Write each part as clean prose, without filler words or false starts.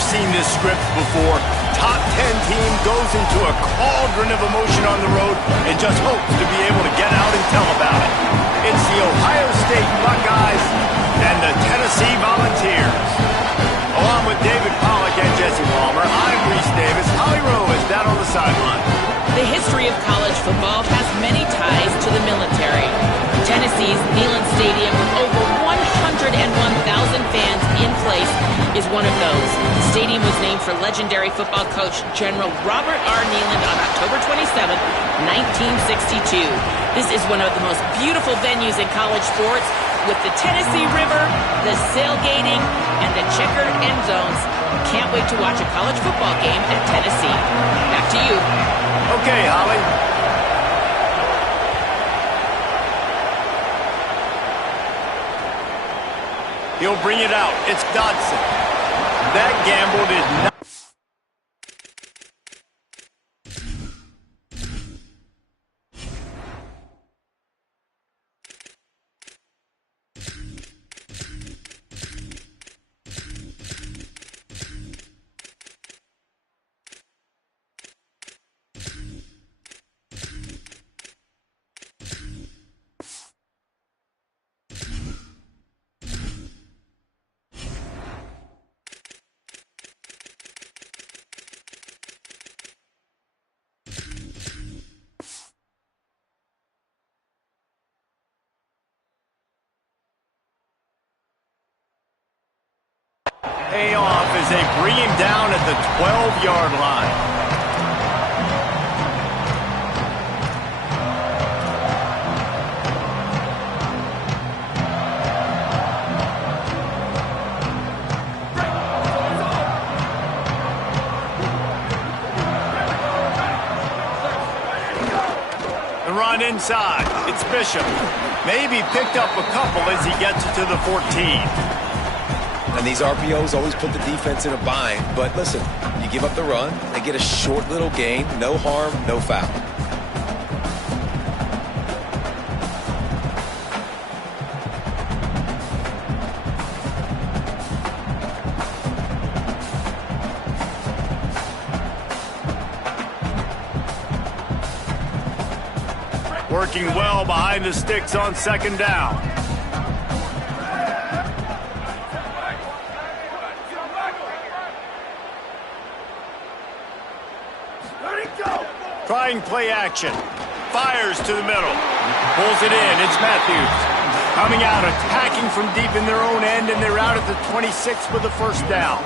You've seen this script before. Top 10 team goes into a cauldron of emotion on the road and just hopes to be able to get out and tell about it. It's the Ohio State Buckeyes and the Tennessee Volunteers. Along with David Pollack and Jesse Palmer, I'm Reese Davis. Holly Rowe is down on the sideline. The history of college football has many ties to the military. Tennessee's Neyland Stadium, with over 101,000 fans in place, is one of those. The stadium was named for legendary football coach General Robert R. Neyland on October 27, 1962. This is one of the most beautiful venues in college sports, with the Tennessee River, the sailgating, and the checkered end zones. Can't wait to watch a college football game at Tennessee. Back to you. Okay, Holly. He'll bring it out. It's Dodson. That gamble did not. Payoff as they bring him down at the 12-yard line. The run inside. It's Bishop. Maybe picked up a couple as he gets it to the 14. And these RPOs always put the defense in a bind. But listen, you give up the run, they get a short little gain, no harm, no foul. Working well behind the sticks on second down. Trying play action. Fires to the middle. Pulls it in. It's Matthews. Coming out, attacking from deep in their own end, and they're out at the 26 for the first down.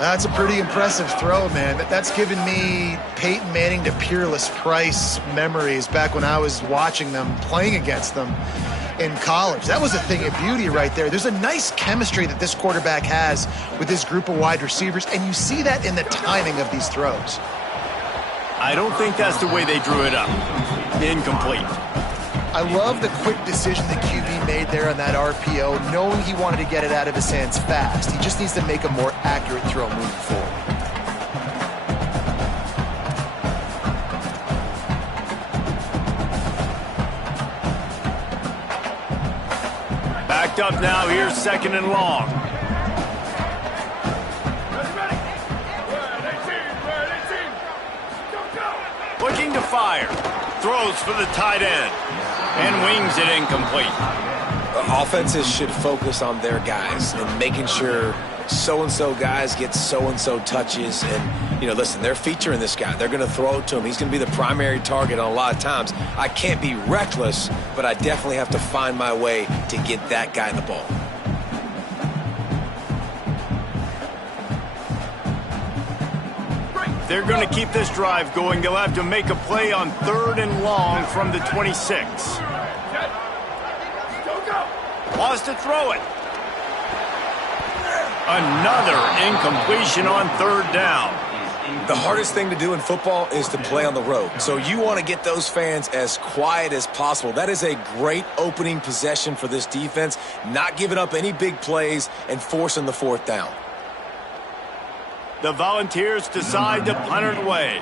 That's a pretty impressive throw, man. That's given me Peyton Manning to Peerless Price memories back when I was watching them, playing against them in college. That was a thing of beauty right there. There's a nice chemistry that this quarterback has with this group of wide receivers, and you see that in the timing of these throws. I don't think that's the way they drew it up. Incomplete. I love the quick decision the QB made there on that RPO, knowing he wanted to get it out of his hands fast. He just needs to make a more accurate throw moving forward. Backed up now, here's second and long. Looking to fire. Throws for the tight end. And wings it incomplete. Offenses should focus on their guys and making sure so-and-so guys get so-and-so touches. And, listen, they're featuring this guy. They're going to throw it to him. He's going to be the primary target on a lot of times. I can't be reckless, but I definitely have to find my way to get that guy the ball. They're going to keep this drive going. They'll have to make a play on third and long from the 26. Wants to throw it. Another incompletion on third down. The hardest thing to do in football is to play on the road. So you want to get those fans as quiet as possible. That is a great opening possession for this defense, not giving up any big plays and forcing the fourth down. The Volunteers decide to punt it away.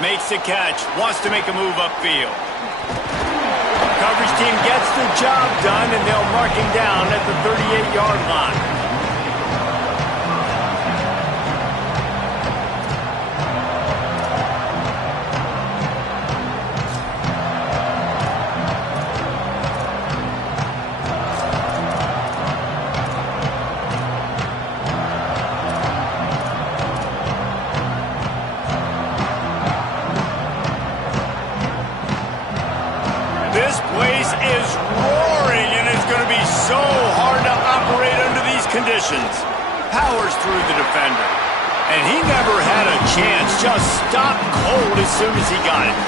Makes the catch. Wants to make a move upfield. Coverage team gets the job done, and they'll mark him down at the 38-yard line. This place is roaring, and it's going to be so hard to operate under these conditions. Powers through the defender. And he never had a chance. Just stopped cold as soon as he got it.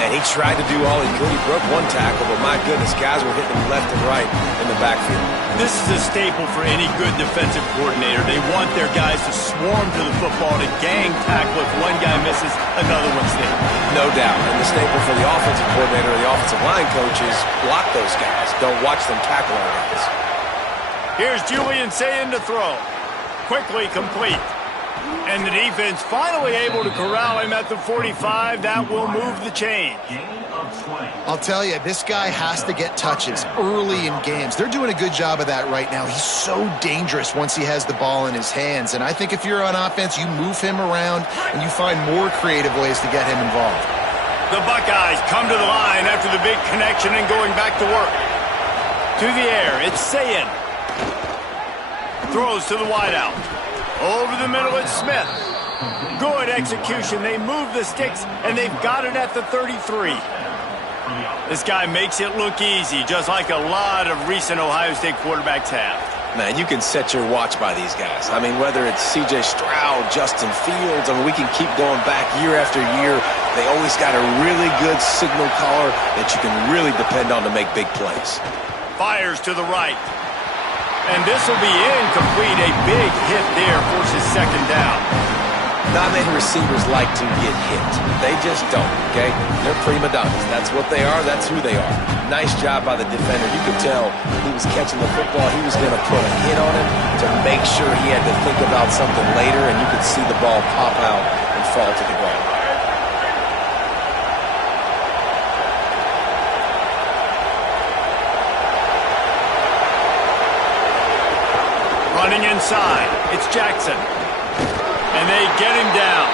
And he tried to do all he could. He broke one tackle, but my goodness, guys were hitting him left and right in the backfield. This is a staple for any good defensive coordinator. They want their guys to swarm to the football, to gang tackle. If one guy misses, another one's there. No doubt. And the staple for the offensive coordinator or the offensive line coach is block those guys. Don't watch them tackle our guys. Here's Julian saying to throw. Quickly complete. And the defense finally able to corral him at the 45. That will move the chain. I'll tell you, this guy has to get touches early in games. They're doing a good job of that right now. He's so dangerous once he has the ball in his hands. And I think if you're on offense, you move him around and you find more creative ways to get him involved. The Buckeyes come to the line after the big connection and going back to work. To the air, it's Sayin. Throws to the wideout. Over the middle, it's Smith. Good execution. They move the sticks, and they've got it at the 33. This guy makes it look easy, just like a lot of recent Ohio State quarterbacks have. Man, you can set your watch by these guys. I mean, whether it's C.J. Stroud, Justin Fields, I mean, we can keep going back year after year. They always got a really good signal caller that you can really depend on to make big plays. Fires to the right. And this will be incomplete. A big hit there forces second down. Not many receivers like to get hit. They just don't, okay? They're prima donnas. That's what they are. That's who they are. Nice job by the defender. You could tell he was catching the football. He was going to put a hit on him to make sure he had to think about something later, and you could see the ball pop out and fall to the ground. Running inside, it's Jackson. And they get him down.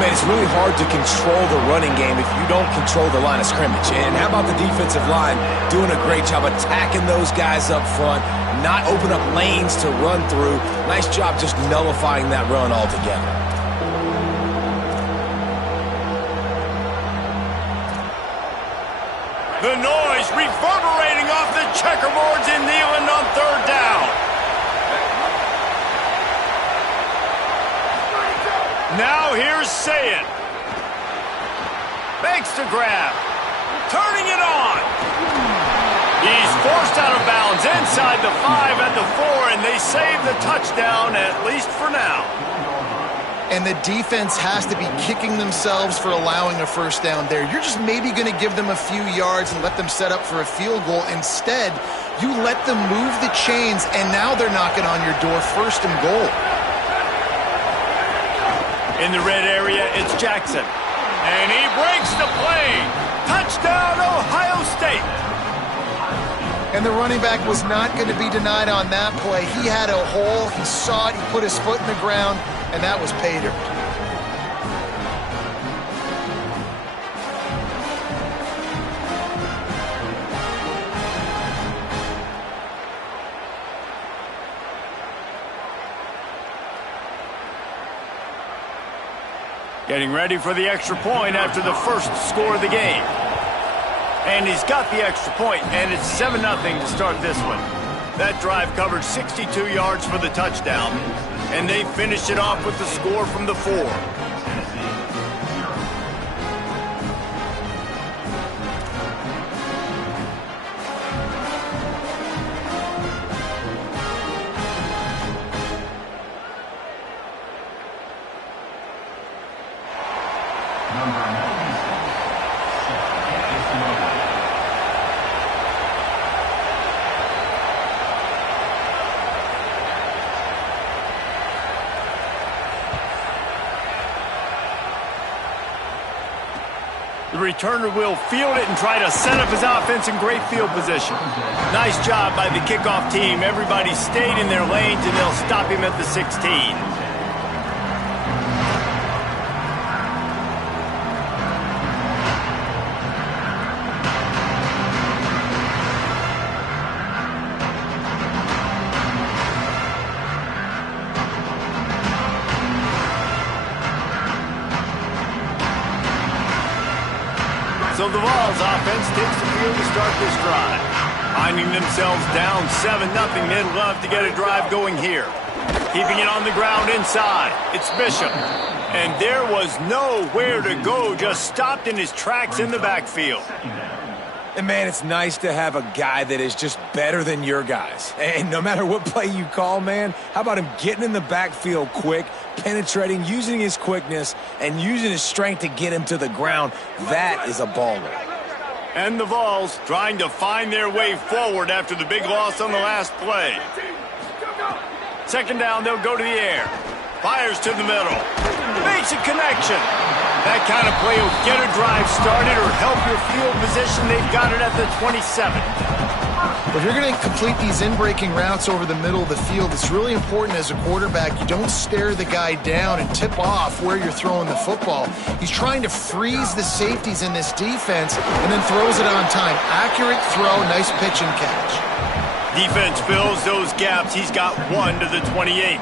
Man, it's really hard to control the running game if you don't control the line of scrimmage. And how about the defensive line doing a great job attacking those guys up front, not open up lanes to run through. Nice job just nullifying that run altogether. The noise reverberating off the checkerboards in Neyland on third down. Now here's Sayin. Makes the grab. Turning it on. He's forced out of bounds inside the 5 at the 4, and they save the touchdown, at least for now. And the defense has to be kicking themselves for allowing a first down there. You're just maybe going to give them a few yards and let them set up for a field goal. Instead, you let them move the chains, and now they're knocking on your door, first and goal. In the red area, it's Jackson. And he breaks the play. Touchdown, Ohio State. And the running back was not going to be denied on that play. He had a hole. He saw it. He put his foot in the ground, and that was pay dirt. Getting ready for the extra point after the first score of the game. And he's got the extra point, and it's 7-0 to start this one. That drive covered 62 yards for the touchdown, and they finished it off with the score from the 4. The returner will field it and try to set up his offense in great field position. Nice job by the kickoff team. Everybody stayed in their lanes, and they'll stop him at the 16. So the Vols offense takes the field to start this drive. Finding themselves down 7-0, they'd love to get a drive going here. Keeping it on the ground inside. It's Bishop. And there was nowhere to go, just stopped in his tracks in the backfield. And, man, it's nice to have a guy that is just better than your guys. And no matter what play you call, man, how about him getting in the backfield quick, penetrating, using his quickness, and using his strength to get him to the ground? That is a baller. And the Vols trying to find their way forward after the big loss on the last play. Second down, they'll go to the air. Fires to the middle. Makes a connection. That kind of play will get a drive started or help your field position. They've got it at the 27. If you're going to complete these in-breaking routes over the middle of the field, it's really important as a quarterback you don't stare the guy down and tip off where you're throwing the football. He's trying to freeze the safeties in this defense and then throws it on time. Accurate throw, nice pitch and catch. Defense fills those gaps. He's got one to the 28.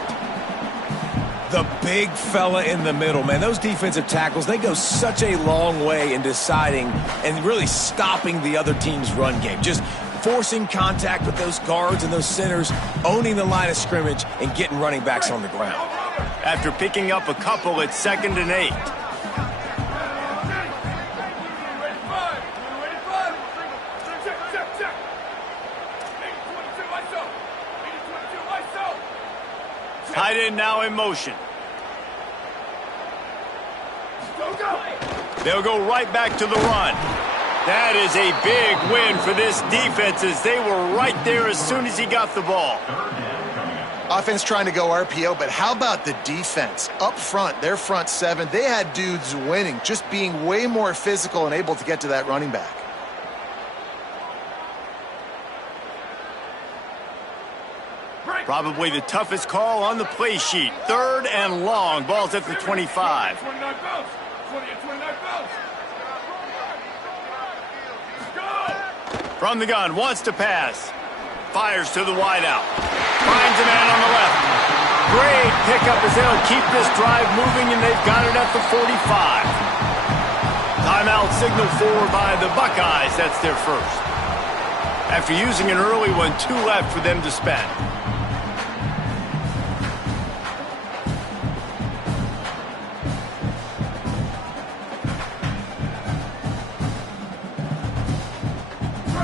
The big fella in the middle, man. Those defensive tackles, they go such a long way in deciding and really stopping the other team's run game. Just forcing contact with those guards and those centers, owning the line of scrimmage, and getting running backs on the ground. After picking up a couple, it's 2nd and 8. Tight end now in motion. They'll go right back to the run. That is a big win for this defense as they were right there as soon as he got the ball. Offense trying to go RPO, but how about the defense? Up front, their front seven, they had dudes winning, just being way more physical and able to get to that running back. Probably the toughest call on the play sheet. 3rd and long. Ball's at the 25. From the gun, wants to pass. Fires to the wideout. Finds a man on the left. Great pickup as they'll keep this drive moving, and they've got it at the 45. Timeout signal forward by the Buckeyes. That's their first. After using an early one, 2 left for them to spend.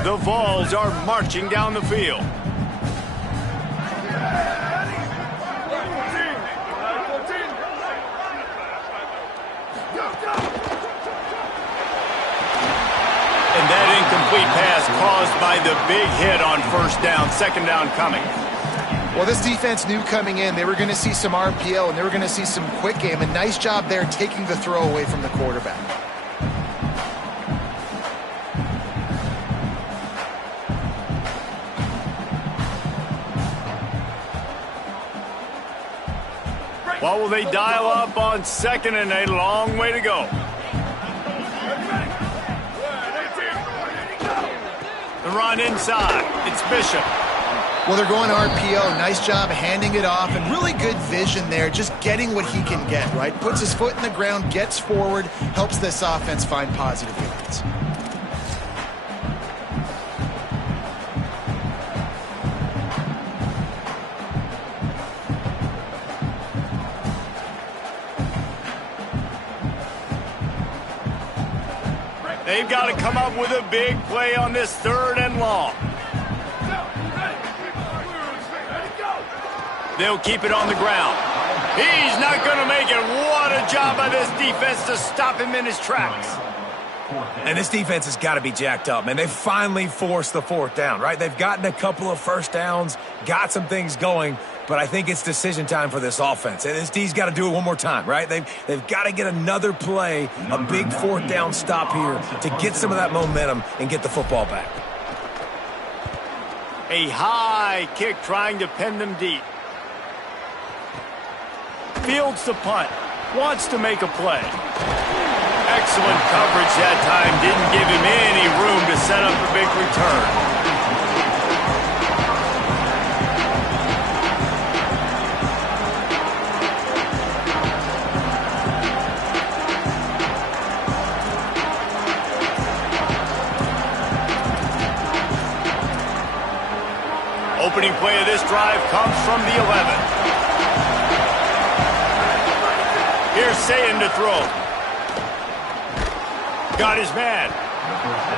The Vols are marching down the field. And that incomplete pass caused by the big hit on 1st down, 2nd down coming. Well, this defense knew coming in they were going to see some RPO and they were going to see some quick game. A nice job there taking the throw away from the quarterback. What will they dial up on 2nd and 8? Long way to go. The run inside. It's Bishop. Well, they're going RPO. Nice job handing it off and really good vision there, just getting what he can get, right? Puts his foot in the ground, gets forward, helps this offense find positive yards. They've got to come up with a big play on this 3rd and long. They'll keep it on the ground. He's not going to make it. What a job by this defense to stop him in his tracks. And this defense has got to be jacked up, man. They finally forced the 4th down, right? They've gotten a couple of 1st downs, got some things going, but I think it's decision time for this offense. And this D's got to do it one more time, right? They've got to get another play, a big 4th down stop here to get some of that momentum and get the football back. A high kick trying to pin them deep. Fields the punt. Wants to make a play. Excellent coverage that time. Didn't give him any room to set up a big return. Opening play of this drive comes from the 11. Here's Sayin to throw. Got his man.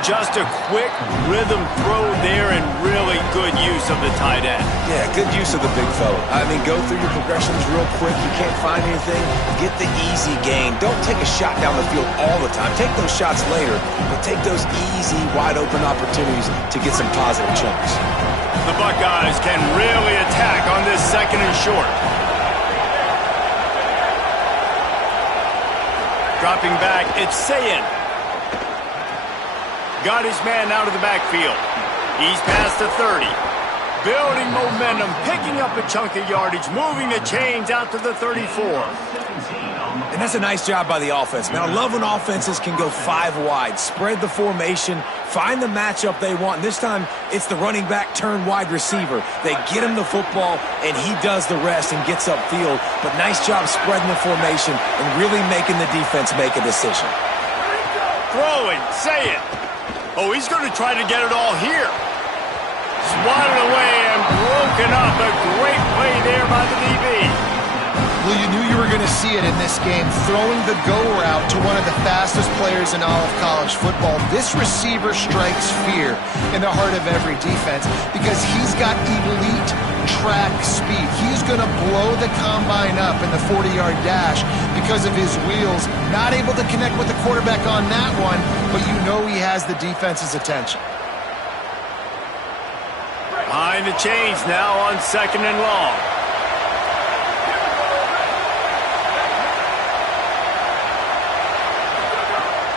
Just a quick rhythm throw there and really good use of the tight end. Yeah, good use of the big fella. I mean, go through your progressions real quick. You can't find anything. Get the easy gain. Don't take a shot down the field all the time. Take those shots later, but take those easy, wide-open opportunities to get some positive chunks. The Buckeyes can really attack on this 2nd and short. Dropping back, it's Sayin. Got his man out of the backfield. He's past the 30. Building momentum, picking up a chunk of yardage, moving the chains out to the 34. And that's a nice job by the offense. Man, I love when offenses can go 5 wide, spread the formation, find the matchup they want. And this time, it's the running back turn wide receiver. They get him the football, and he does the rest and gets upfield. But nice job spreading the formation and really making the defense make a decision. Throwing, say it. Oh, he's going to try to get it all here. Swatted away and broken up. A great play there by the DB. Well, you knew you were going to see it in this game, throwing the go route to one of the fastest players in all of college football. This receiver strikes fear in the heart of every defense because he's got elite track speed. He's going to blow the combine up in the 40-yard dash because of his wheels. Not able to connect with the quarterback on that one, but you know he has the defense's attention. Behind the chains now on 2nd and long.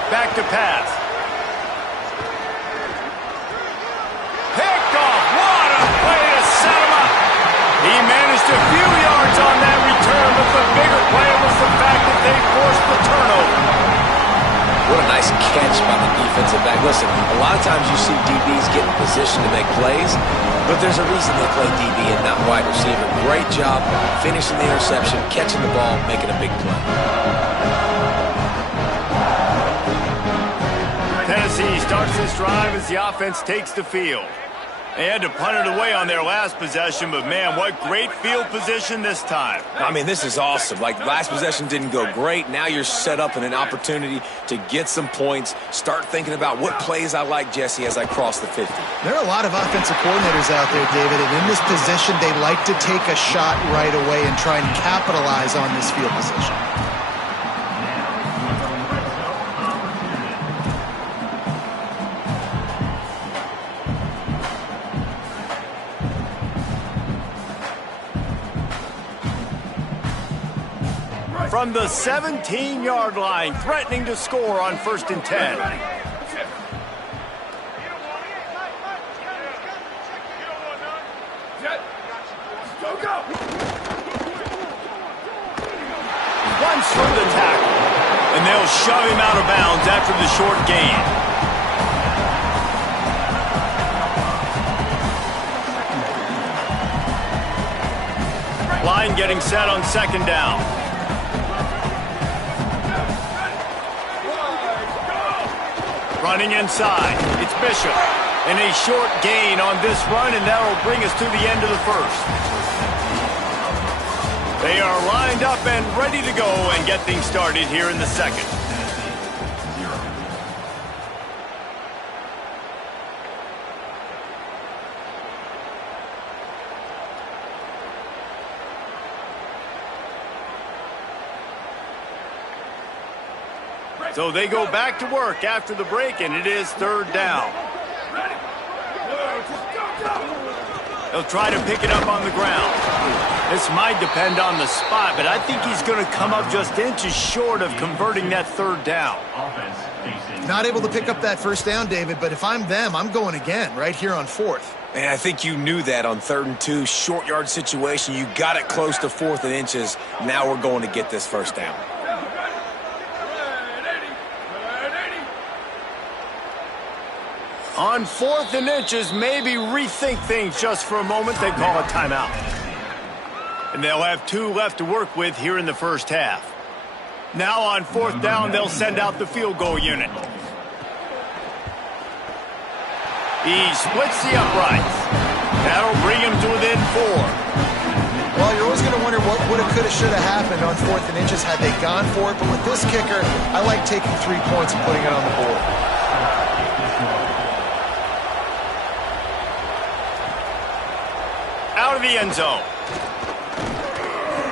Back to pass. Picked off. What a play to set him up. He managed a few yards on that return, but the bigger play was the fact that they forced the turnover. What a nice catch by the defensive back. Listen, a lot of times you see DBs get in position to make plays, but there's a reason they play DB and not wide receiver. Great job finishing the interception, catching the ball, making a big play. Tennessee starts this drive as the offense takes the field. They had to punt it away on their last possession, but man, what great field position this time. I mean, this is awesome. Like, last possession didn't go great. Now you're set up in an opportunity to get some points. Start thinking about what plays I like, Jesse, as I cross the 50. There are a lot of offensive coordinators out there, David, and in this position, they like to take a shot right away and try and capitalize on this field position. From the 17-yard line, threatening to score on 1st and 10. Runs through the tackle, and they'll shove him out of bounds after the short gain. Line getting set on 2nd down. Running inside, it's Bishop. And a short gain on this run, and that will bring us to the end of the 1st. They are lined up and ready to go and get things started here in the 2nd. So they go back to work after the break, and it is 3rd down. They'll try to pick it up on the ground. This might depend on the spot, but I think he's going to come up just inches short of converting that third down. Not able to pick up that first down, David, but if I'm them, I'm going again right here on fourth. And I think you knew that on 3rd and 2, short yard situation. You got it close to 4th and inches. Now we're going to get this first down. On 4th and inches, maybe rethink things just for a moment. They call a timeout. And they'll have 2 left to work with here in the first half. Now on 4th down, they'll send out the field goal unit. He splits the uprights. That'll bring him to within 4. Well, you're always going to wonder what woulda, coulda, shoulda happened on 4th and inches had they gone for it. But with this kicker, I like taking 3 points and putting it on the board. Out of the end zone.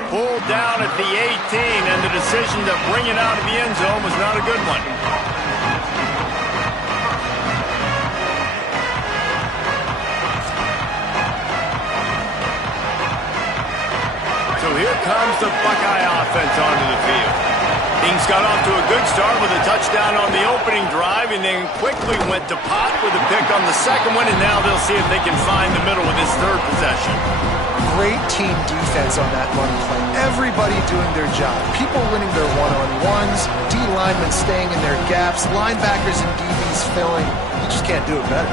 Pulled down at the 18, and the decision to bring it out of the end zone was not a good one. So here comes the Buckeye offense onto the field. Things got off to a good start with a touchdown on the opening drive, and then quickly went to pot with a pick on the second one, and now they'll see if they can find the middle with this third possession. Great team defense on that run play. Everybody doing their job. People winning their one-on-ones, D linemen staying in their gaps, linebackers and DBs filling. You just can't do it better.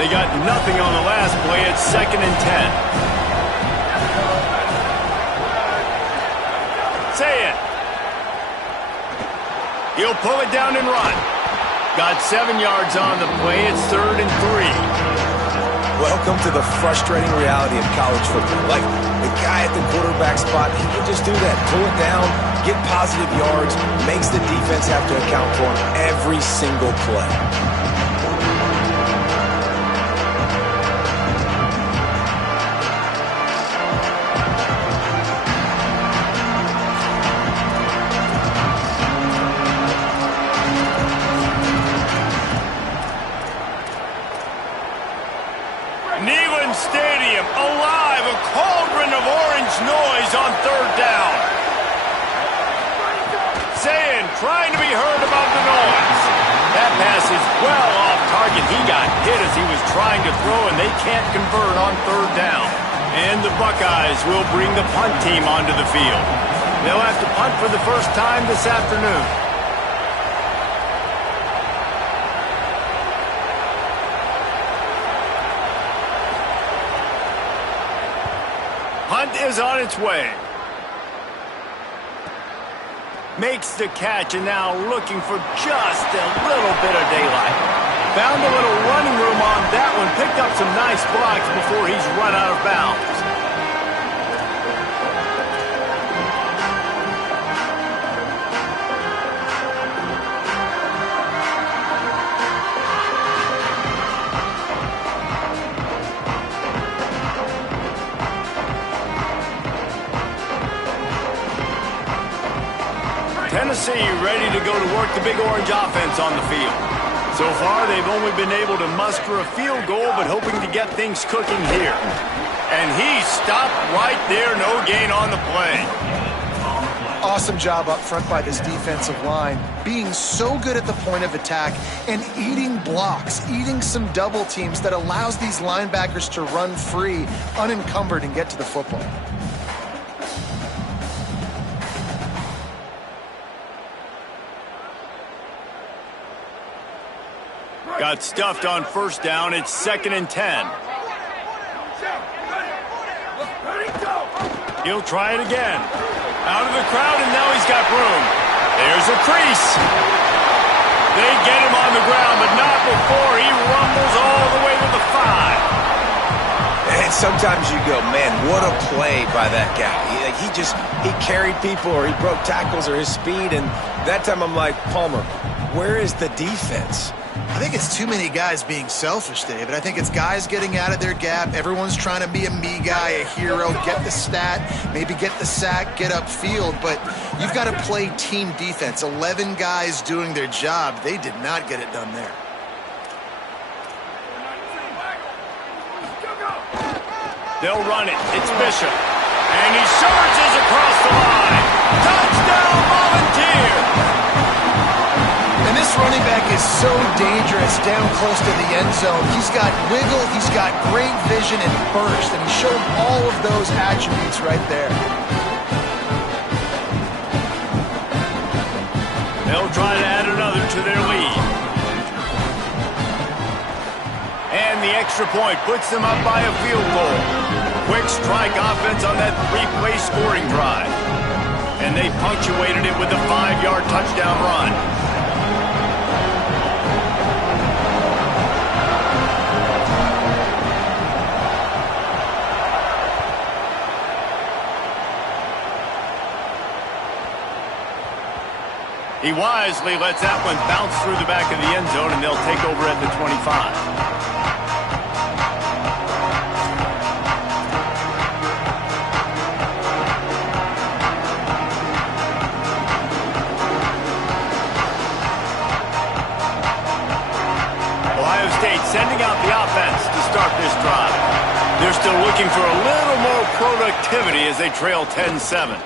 They got nothing on the last play. It's 2nd and 10. Say it. He'll pull it down and run. Got 7 yards on the play. It's 3rd and 3. Welcome to the frustrating reality of college football. Like, the guy at the quarterback spot, he can just do that. Pull it down, get positive yards, makes the defense have to account for him every single play. Stadium alive, a cauldron of orange noise on 3rd down. Saying, trying to be heard about the noise. That pass is well off target. He got hit as he was trying to throw, and they can't convert on 3rd down. And the Buckeyes will bring the punt team onto the field. They'll have to punt for the first time this afternoon. Hunt is on its way. Makes the catch, and now looking for just a little bit of daylight. Found a little running room on that one. Picked up some nice blocks before he's run out of bounds. Tennessee ready to go to work the Big Orange offense on the field. So far, they've only been able to muster a field goal, but hoping to get things cooking here. And he stopped right there, no gain on the play. Awesome job up front by this defensive line, being so good at the point of attack and eating blocks, eating some double teams that allows these linebackers to run free, unencumbered, and get to the football. Got stuffed on 1st down. It's 2nd and 10. He'll try it again. Out of the crowd, and now he's got room. There's a crease. They get him on the ground, but not before he rumbles all the way to the 5. And sometimes you go, man, what a play by that guy. He carried people, or he broke tackles, or his speed. And that time I'm like, Palmer, where is the defense? I think it's too many guys being selfish, David. I think it's guys getting out of their gap. Everyone's trying to be a me guy, a hero, get the stat, maybe get the sack, get upfield. But you've got to play team defense. 11 guys doing their job. They did not get it done there. They'll run it. It's Bishop. And he charges across the line. Touchdown, Volunteers! And this running back is so dangerous down close to the end zone. He's got wiggle, he's got great vision and burst, and he showed all of those attributes right there. They'll try to add another to their lead. And the extra point puts them up by a field goal. Quick strike offense on that three-play scoring drive. And they punctuated it with a 5-yard touchdown run. He wisely lets that one bounce through the back of the end zone, and they'll take over at the 25. Ohio State sending out the offense to start this drive. They're still looking for a little more productivity as they trail 10-7.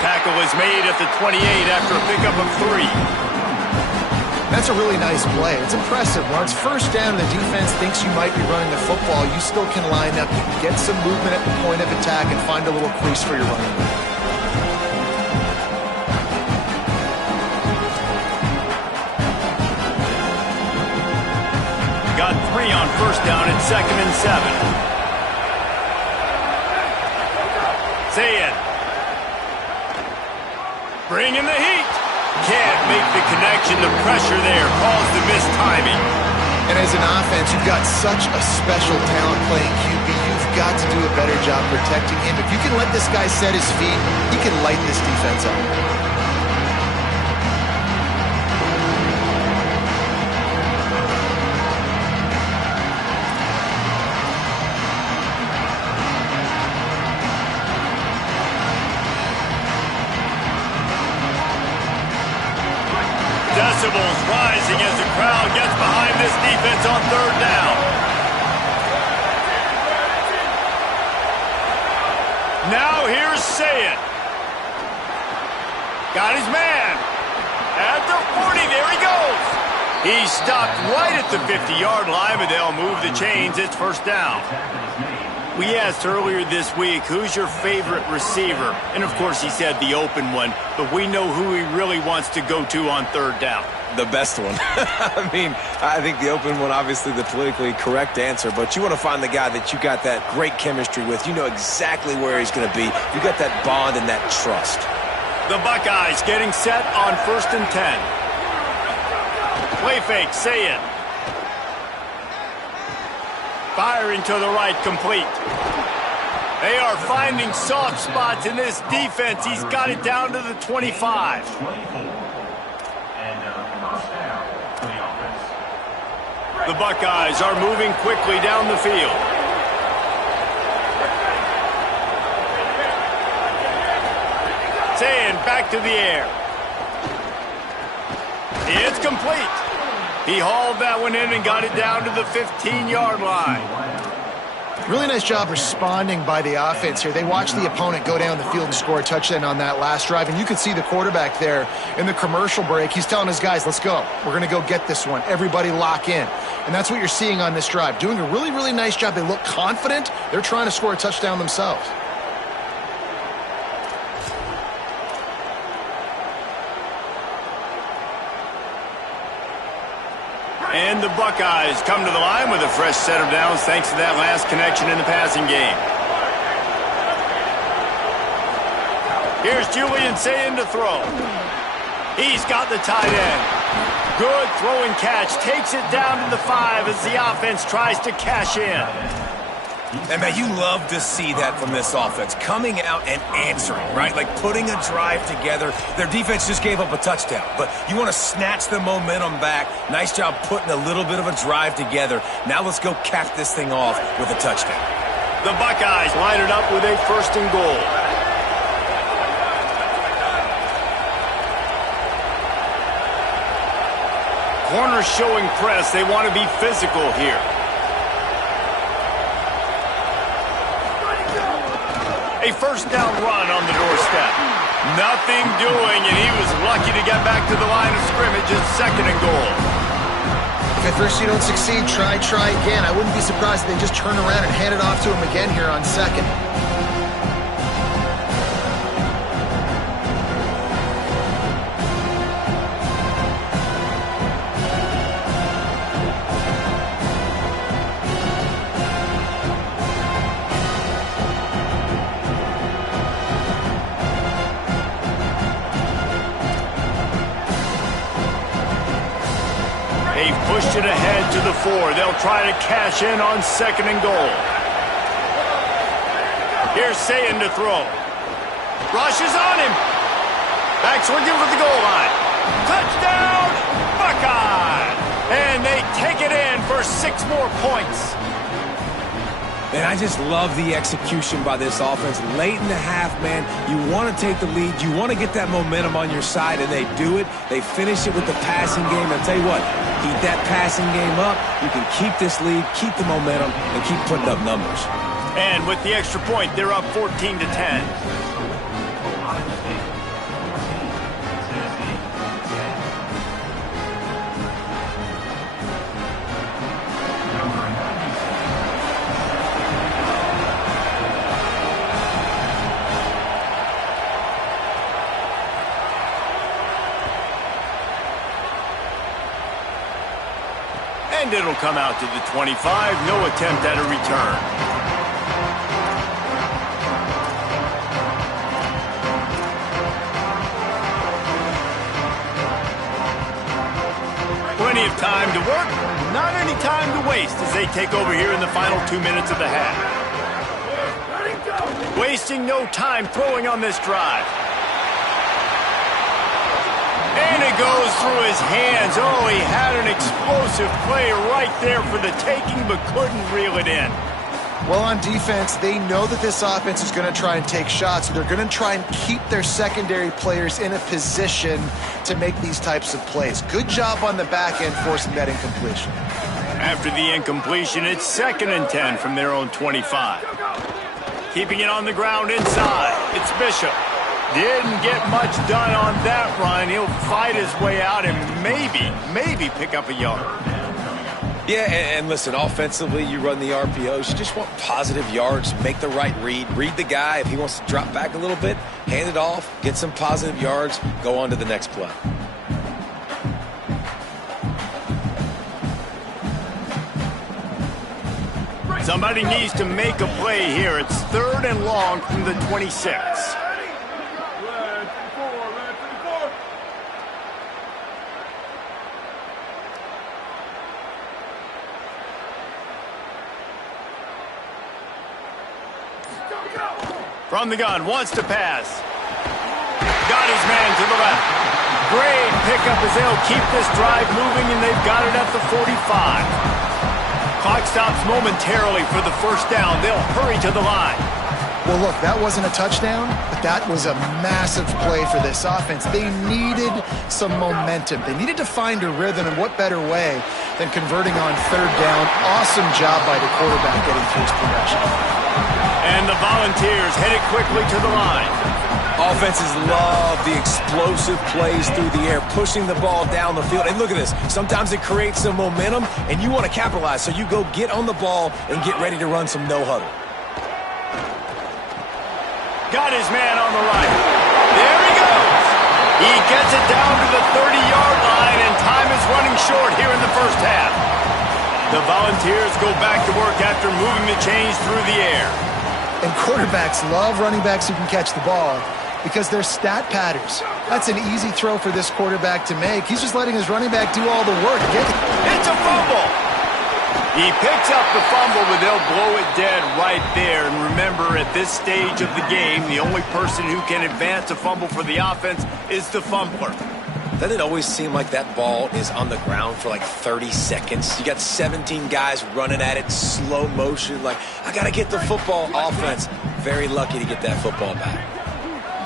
Tackle is made at the 28 after a pickup of 3. That's a really nice play. It's impressive. When it's first down and the defense thinks you might be running the football, you still can line up, get some movement at the point of attack, and find a little crease for your running back. Got 3 on first down at 2nd and 7. Say it. Bringing the heat. Can't make the connection. The pressure there caused the missed timing. And as an offense, you've got such a special talent playing QB. You've got to do a better job protecting him. If you can let this guy set his feet, he can light this defense up. Decibels rising as the crowd gets behind this defense on 3rd down. Now here's Sayet. Got his man. At the 40, there he goes. He stopped right at the 50-yard line, but they'll move the chains. It's 1st down. We asked earlier this week, who's your favorite receiver? And, of course, he said the open one, but we know who he really wants to go to on 3rd down. The best one. I mean, I think the open one, obviously the politically correct answer, but you want to find the guy that you got that great chemistry with. You know exactly where he's going to be. You got that bond and that trust. The Buckeyes getting set on 1st and 10. Play fake, say it. Firing to the right, complete. They are finding soft spots in this defense. He's got it down to the 25. The Buckeyes are moving quickly down the field. Saying back to the air. It's complete. He hauled that one in and got it down to the 15-yard line. Really nice job responding by the offense here. They watched the opponent go down the field and score a touchdown on that last drive, and you could see the quarterback there in the commercial break. He's telling his guys, let's go. We're going to go get this one. Everybody lock in. And that's what you're seeing on this drive. Doing a really, really nice job. They look confident. They're trying to score a touchdown themselves. And the Buckeyes come to the line with a fresh set of downs thanks to that last connection in the passing game. Here's Julian Saying to throw. He's got the tight end. Good throwing catch. Takes it down to the 5 as the offense tries to cash in. And, man, you love to see that from this offense. Coming out and answering, right? Like putting a drive together. Their defense just gave up a touchdown. But you want to snatch the momentum back. Nice job putting a little bit of a drive together. Now let's go cap this thing off with a touchdown. The Buckeyes line it up with a 1st and goal. Corners showing press. They want to be physical here. A first down run on the doorstep. Nothing doing, and he was lucky to get back to the line of scrimmage at 2nd and goal. If at first you don't succeed, try again. I wouldn't be surprised if they just turn around and hand it off to him again here on 2nd. They've pushed it ahead to the 4. They'll try to cash in on 2nd and goal. Here's Sayin to throw. Rushes on him. Back swinging for the goal line. Touchdown, Buckeye! And they take it in for 6 more points. Man, I just love the execution by this offense. Late in the half, man, you want to take the lead. You want to get that momentum on your side, and they do it. They finish it with the passing game. And I'll tell you what, keep that passing game up. You can keep this lead, keep the momentum, and keep putting up numbers. And with the extra point, they're up 14-10. And it'll come out to the 25. No attempt at a return. Plenty of time to work, not any time to waste as they take over here in the final 2 minutes of the half. Wasting no time throwing on this drive. And it goes through his hands. Oh, he had an explosive play right there for the taking, but couldn't reel it in. Well, on defense, they know that this offense is going to try and take shots, so they're going to try and keep their secondary players in a position to make these types of plays. Good job on the back end forcing that incompletion. After the incompletion, it's 2nd and 10 from their own 25. Keeping it on the ground inside. It's Bishop. Didn't get much done on that run. He'll fight his way out and maybe pick up a yard. Yeah, and listen, offensively, you run the RPOs. You just want positive yards, make the right read the guy. If he wants to drop back a little bit, hand it off, get some positive yards, go on to the next play. Somebody needs to make a play here. It's 3rd and long from the 26. From the gun, wants to pass. Got his man to the left. Great pickup as they'll keep this drive moving, and they've got it at the 45. Clock stops momentarily for the first down. They'll hurry to the line. Well, look, that wasn't a touchdown, but that was a massive play for this offense. They needed some momentum. They needed to find a rhythm, and what better way than converting on 3rd down. Awesome job by the quarterback getting through his progression. And the Volunteers headed quickly to the line. Offenses love the explosive plays through the air, pushing the ball down the field. And look at this. Sometimes it creates some momentum, and you want to capitalize. So you go get on the ball and get ready to run some no-huddle. Got his man on the right. There he goes. He gets it down to the 30-yard line, and time is running short here in the first half. The Volunteers go back to work after moving the chains through the air. And quarterbacks love running backs who can catch the ball because they're stat patters. That's an easy throw for this quarterback to make. He's just letting his running back do all the work. It's a fumble. He picks up the fumble, but they'll blow it dead right there. And remember, at this stage of the game, the only person who can advance a fumble for the offense is the fumbler. Doesn't it always seem like that ball is on the ground for like 30 seconds? You got 17 guys running at it, slow motion, like, I got to get the football. Offense, very lucky to get that football back.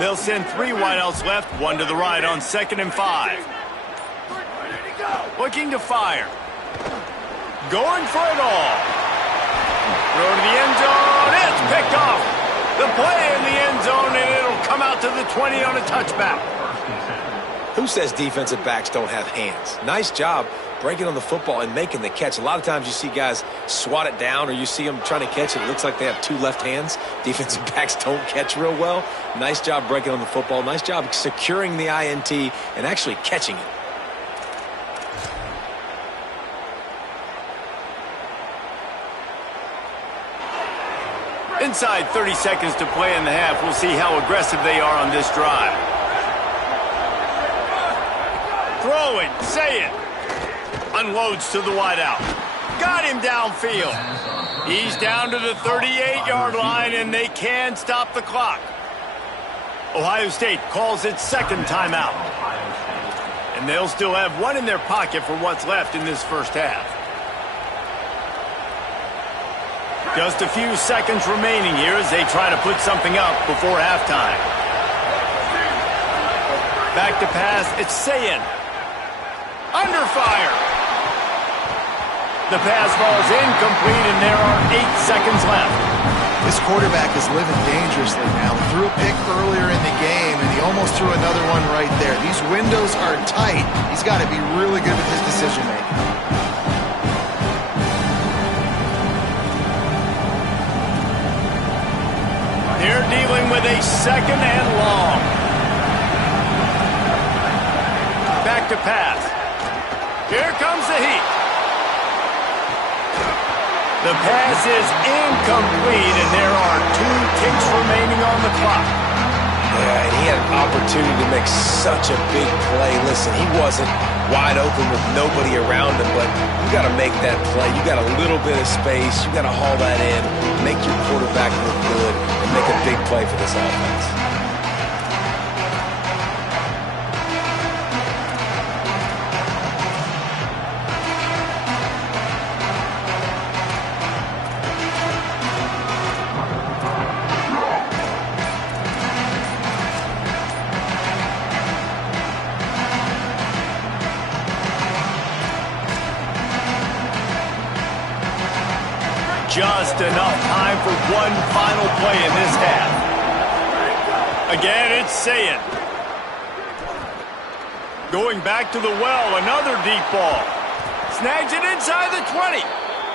They'll send 3 wideouts left, 1 to the right on 2nd and 5. Looking to fire. Going for it all. Throw to the end zone. It's picked off. The play in the end zone, and it'll come out to the 20 on a touchback. Who says defensive backs don't have hands? Nice job breaking on the football and making the catch. A lot of times you see guys swat it down or you see them trying to catch it. It looks like they have two left hands. Defensive backs don't catch real well. Nice job breaking on the football. Nice job securing the INT and actually catching it. Inside 30 seconds to play in the half. We'll see how aggressive they are on this drive. Throwing, say it. Unloads to the wideout. Got him downfield. He's down to the 38-yard line, and they can stop the clock. Ohio State calls its second timeout. And they'll still have one in their pocket for what's left in this first half. Just a few seconds remaining here as they try to put something up before halftime. Back to pass, it's Sayin. Under fire. The pass falls incomplete, and there are 8 seconds left. This quarterback is living dangerously now. He threw a pick earlier in the game, and he almost threw another one right there. These windows are tight. He's got to be really good with his decision-making. They're dealing with a second and long. Back to pass. Here comes the heat. The pass is incomplete, and there are 2 ticks remaining on the clock. Yeah, and he had an opportunity to make such a big play. Listen, he wasn't wide open with nobody around him, but you got to make that play. You got a little bit of space. You got to haul that in, make your quarterback look good, and make a big play for this offense. Just enough time for one final play in this half. Again, it's Sayin. Going back to the well, another deep ball. Snags it inside the 20.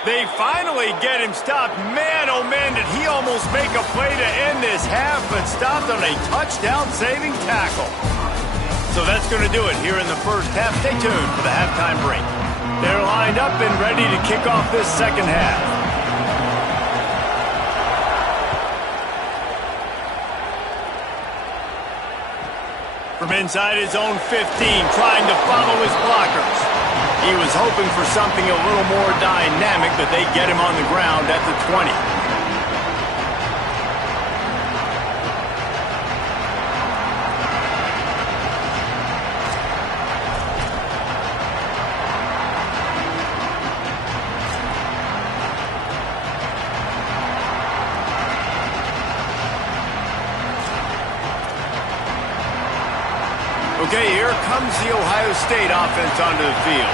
They finally get him stopped. Man, oh man, did he almost make a play to end this half, but stopped on a touchdown-saving tackle. So that's going to do it here in the first half. Stay tuned for the halftime break. They're lined up and ready to kick off this second half. From inside his own 15, trying to follow his blockers. He was hoping for something a little more dynamic, but they get him on the ground at the 20. Okay, here comes the Ohio State offense onto the field.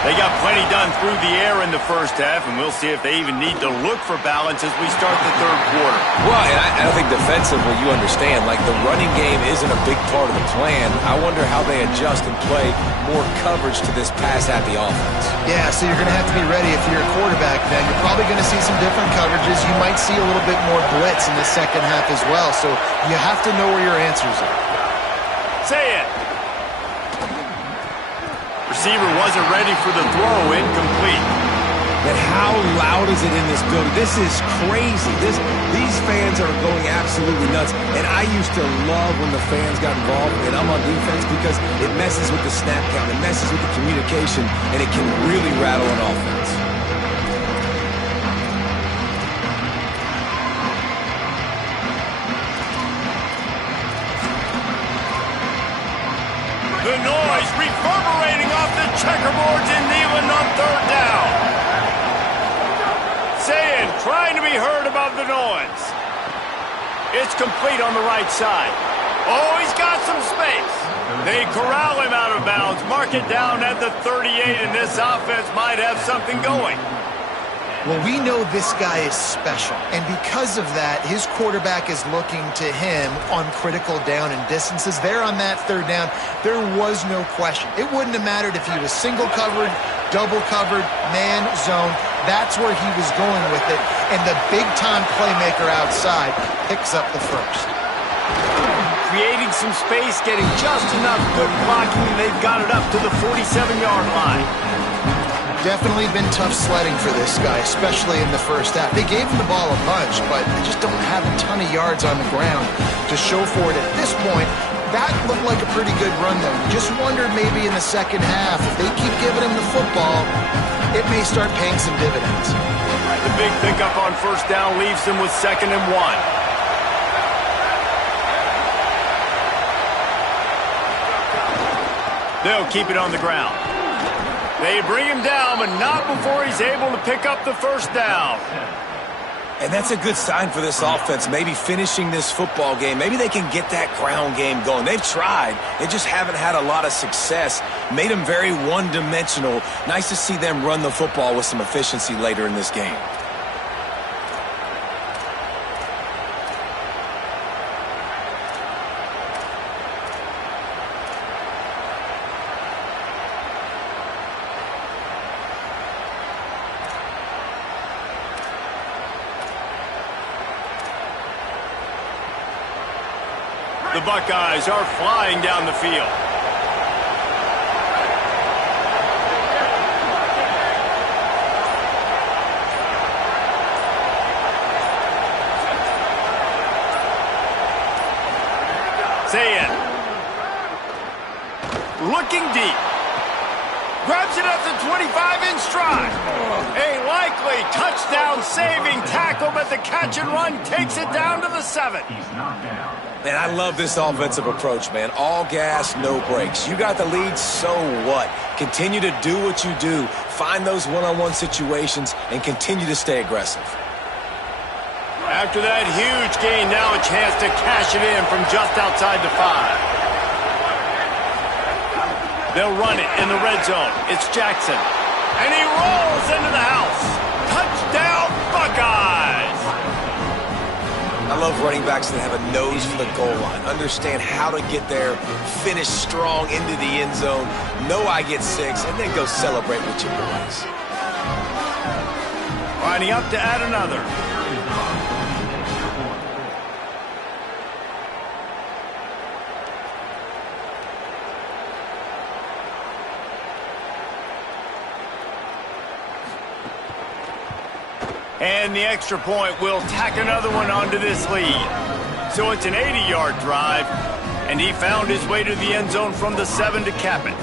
They got plenty done through the air in the first half, and we'll see if they even need to look for balance as we start the third quarter. Well, and I think defensively, you understand, like the running game isn't a big part of the plan. I wonder how they adjust and play more coverage to this pass-happy offense. Yeah, so you're going to have to be ready if you're a quarterback then. You're probably going to see some different coverages. You might see a little bit more blitz in the second half as well, so you have to know where your answers are. Say it. Receiver wasn't ready for the throw, incomplete. But how loud is it in this building? This is crazy. These fans are going absolutely nuts. And I used to love when the fans got involved, and I'm on defense, because it messes with the snap count, it messes with the communication, and it can really rattle an offense. The noise reverberating off the checkerboards in Neyland on third down. Sayin trying to be heard above the noise. It's complete on the right side. Oh, he's got some space. They corral him out of bounds, mark it down at the 38, and this offense might have something going. Well, we know this guy is special, and because of that, his quarterback is looking to him on critical down and distances. There on that third down, there was no question. It wouldn't have mattered if he was single covered, double covered, man, zone. That's where he was going with it, and the big-time playmaker outside picks up the first. Creating some space, getting just enough good blocking, and they've got it up to the 47-yard line. Definitely been tough sledding for this guy, especially in the first half. They gave him the ball a bunch, but they just don't have a ton of yards on the ground to show for it at this point. That looked like a pretty good run, though. Just wondered maybe in the second half, if they keep giving him the football, it may start paying some dividends. The big pickup on first down leaves them with 2nd and 1. They'll keep it on the ground. They bring him down, but not before he's able to pick up the first down. And that's a good sign for this offense, maybe finishing this football game. Maybe they can get that ground game going. They've tried. They just haven't had a lot of success. Made them very one-dimensional. Nice to see them run the football with some efficiency later in this game. The Buckeyes are flying down the field. Zayn. Looking deep. Grabs it at the 25 in stride. A likely touchdown-saving tackle, but the catch and run takes it down to the 7. Man, I love this offensive approach, man. All gas, no brakes. You got the lead, so what? Continue to do what you do. Find those one-on-one situations and continue to stay aggressive. After that huge gain, now a chance to cash it in from just outside the 5. They'll run it in the red zone. It's Jackson. And he rolls into the house. Touchdown, Buckeyes! I love running backs that have a nose for the goal line. Understand how to get there, finish strong into the end zone, know I get 6, and then go celebrate with your boys. Lining up to add another. And the extra point will tack another one onto this lead. So it's an 80-yard drive, and he found his way to the end zone from the 7 to cap it.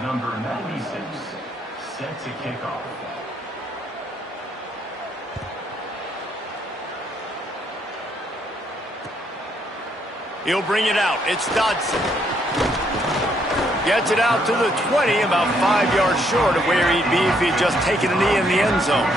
Number 96, set to kick off. He'll bring it out. It's Dodson. Gets it out to the 20, about 5 yards short of where he'd be if he'd just taken a knee in the end zone.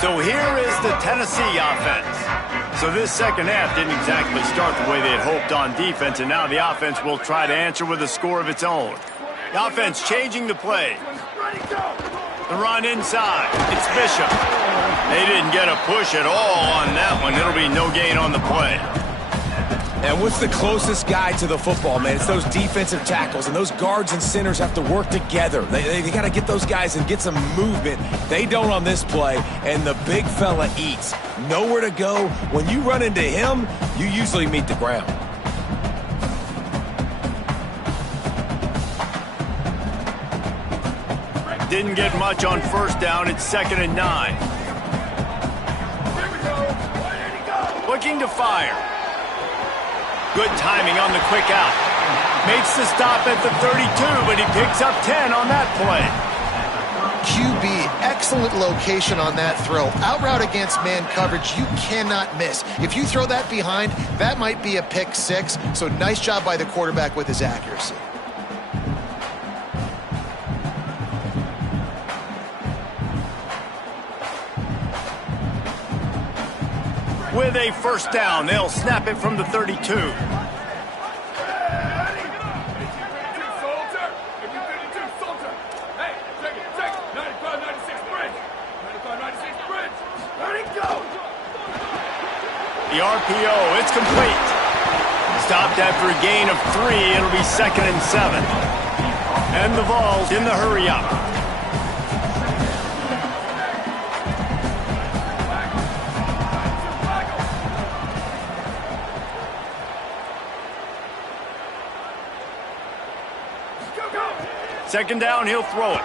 So here is the Tennessee offense. So this second half didn't exactly start the way they had hoped on defense, and now the offense will try to answer with a score of its own. The offense changing the play. The run inside. It's Bishop. They didn't get a push at all on that one. It'll be no gain on the play. And what's the closest guy to the football, man? It's those defensive tackles, and those guards and centers have to work together. They got to get those guys and get some movement. They don't on this play, and the big fella eats. Nowhere to go. When you run into him, you usually meet the ground. Didn't get much on first down. It's 2nd and 9. Looking to fire. Good timing on the quick out. Makes the stop at the 32, but he picks up 10 on that play. QB, excellent location on that throw. Out route against man coverage, you cannot miss. If you throw that behind, that might be a pick six. So nice job by the quarterback with his accuracy. With a first down, they'll snap it from the 32. The RPO, it's complete. Stopped after a gain of 3, it'll be 2nd and 7. And the Vols in the hurry-up. Second down, he'll throw it.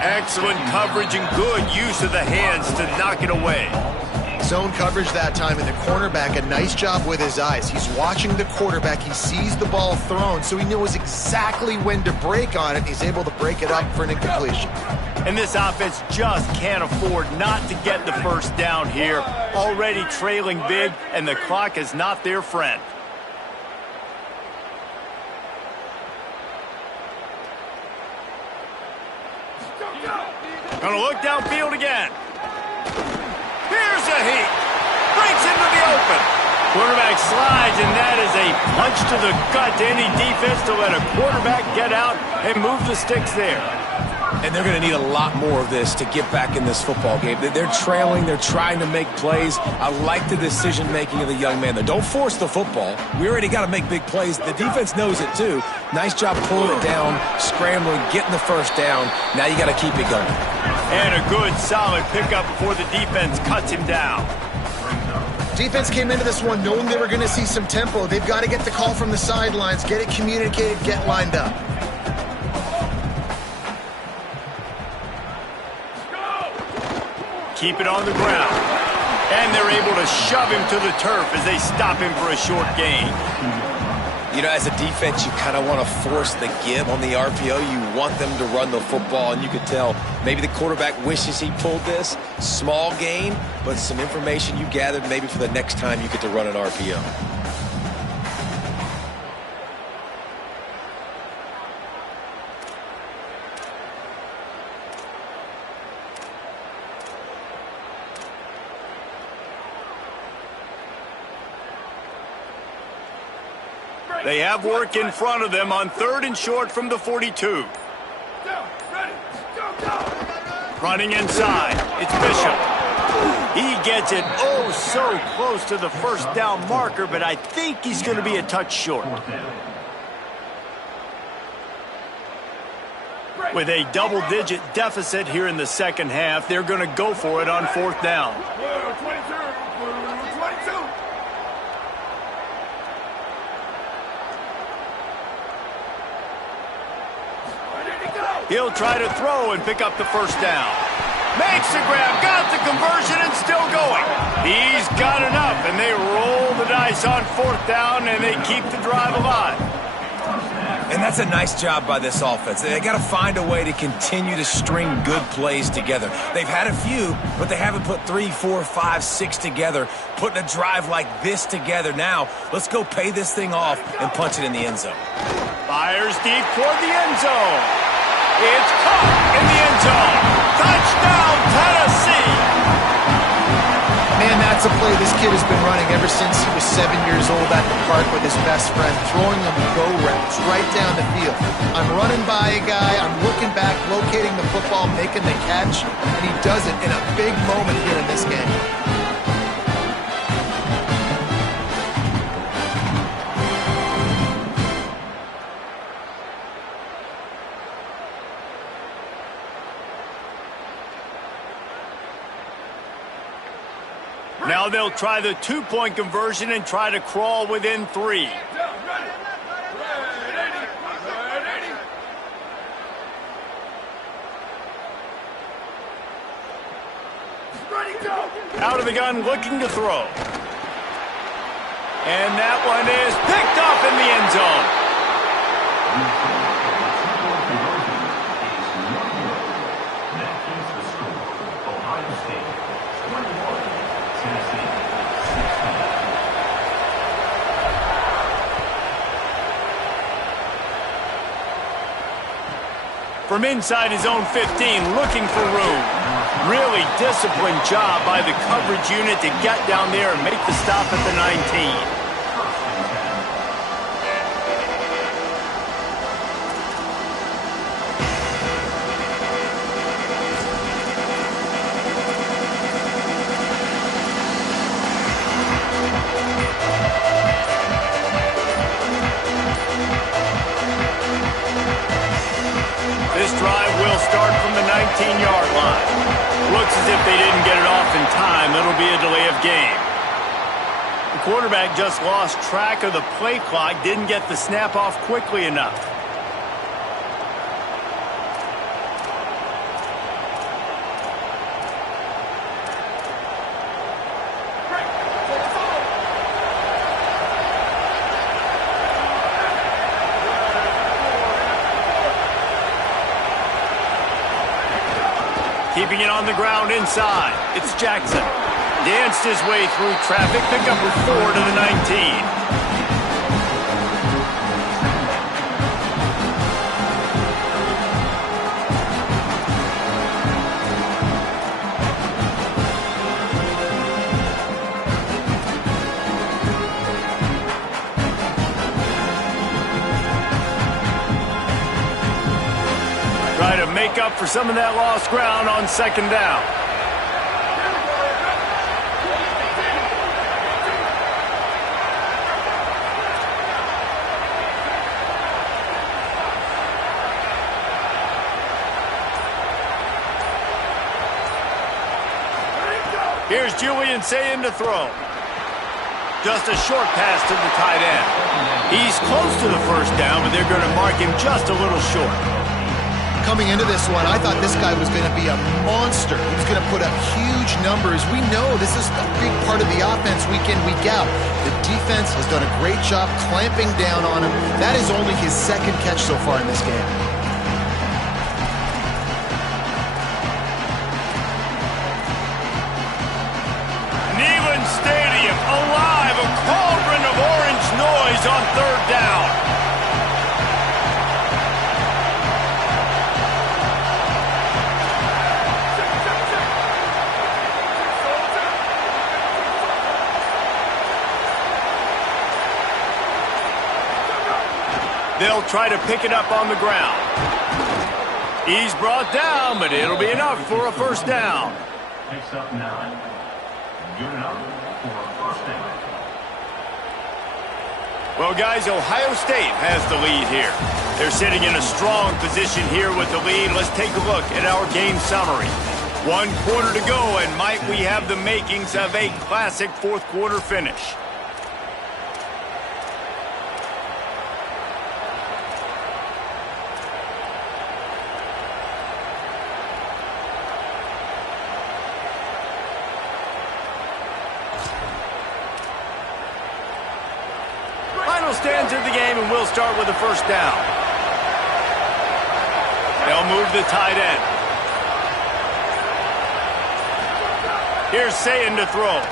Excellent coverage and good use of the hands to knock it away. Zone coverage that time, and the cornerback, a nice job with his eyes. He's watching the quarterback. He sees the ball thrown, so he knows exactly when to break on it. He's able to break it up for an incompletion. And this offense just can't afford not to get the first down here. Already trailing big, and the clock is not their friend. Gonna look downfield again. Here's a heat. Breaks into the open. Quarterback slides, and that is a punch to the gut to any defense to let a quarterback get out and move the sticks there. And they're going to need a lot more of this to get back in this football game. They're trailing. They're trying to make plays. I like the decision-making of the young man. Don't force the football. We already got to make big plays. The defense knows it, too. Nice job pulling it down, scrambling, getting the first down. Now you got to keep it going. And a good, solid pickup before the defense cuts him down. Defense came into this one knowing they were going to see some tempo. They've got to get the call from the sidelines, get it communicated, get lined up. Keep it on the ground. And they're able to shove him to the turf as they stop him for a short gain. You know, as a defense, you kind of want to force the give on the RPO. You want them to run the football, and you could tell maybe the quarterback wishes he pulled this. Small gain, but some information you gathered maybe for the next time you get to run an RPO. They have work in front of them on 3rd and short from the 42. Running inside, it's Bishop. He gets it oh so close to the first down marker, but I think he's going to be a touch short. With a double-digit deficit here in the second half, they're going to go for it on 4th down. He'll try to throw and pick up the first down. Makes the grab, got the conversion, and still going. He's got enough, and they roll the dice on 4th down, and they keep the drive alive. And that's a nice job by this offense. They got to find a way to continue to string good plays together. They've had a few, but they haven't put 3, 4, 5, 6 together, putting a drive like this together. Now, let's go pay this thing off and punch it in the end zone. Fires deep toward the end zone. It's caught in the end zone. Touchdown, Tennessee. Man, that's a play this kid has been running ever since he was 7 years old at the park with his best friend, throwing them go routes right down the field. I'm running by a guy, I'm looking back, locating the football, making the catch, and he does it in a big moment here in this game. Now they'll try the 2-point conversion and try to crawl within 3. Out of the gun, looking to throw. And that one is picked off in the end zone. That keeps the score. Ohio State 21, Tennessee 16. From inside his own 15, looking for room. Really disciplined job by the coverage unit to get down there and make the stop at the 19. This drive will start from the 19-yard line. Looks as if they didn't get it off in time. It'll be a delay of game. The quarterback just lost track of the play clock, didn't get the snap off quickly enough. Keeping it on the ground inside. It's Jackson. Danced his way through traffic. Pick up with 4 to the 19. Try to make up for some of that lost ground on second down. Here's Julian saying to throw. Just a short pass to the tight end. He's close to the first down, but they're going to mark him just a little short. Coming into this one, I thought this guy was going to be a monster. He was going to put up huge numbers. We know this is a big part of the offense week in, week out. The defense has done a great job clamping down on him. That is only his second catch so far in this game. Neyland Stadium alive, a cauldron of orange noise on third down. They'll try to pick it up on the ground. He's brought down, but it'll be enough for a first down. Picks up 9. Good enough for a first down. Well, guys, Ohio State has the lead here. They're sitting in a strong position here with the lead. Let's take a look at our game summary. 1 quarter to go, and might we have the makings of a classic fourth quarter finish. Stands of the game, and we'll start with the first down. They'll move the tight end. Here's Sayin to throw.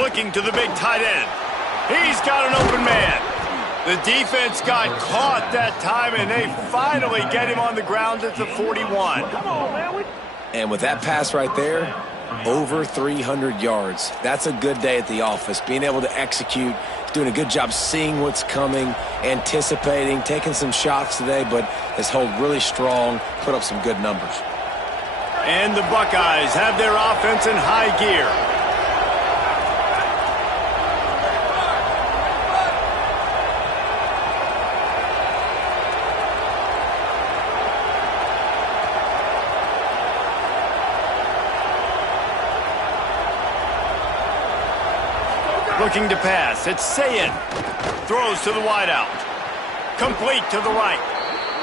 Looking to the big tight end. He's got an open man. The defense got caught that time, and they finally get him on the ground at the 41. And with that pass right there, over 300 yards. That's a good day at the office. Being able to execute, doing a good job seeing what's coming, anticipating, taking some shots today, but has held really strong, put up some good numbers. And the Buckeyes have their offense in high gear. Looking to pass. It's Sayin. Throws to the wideout. Complete to the right.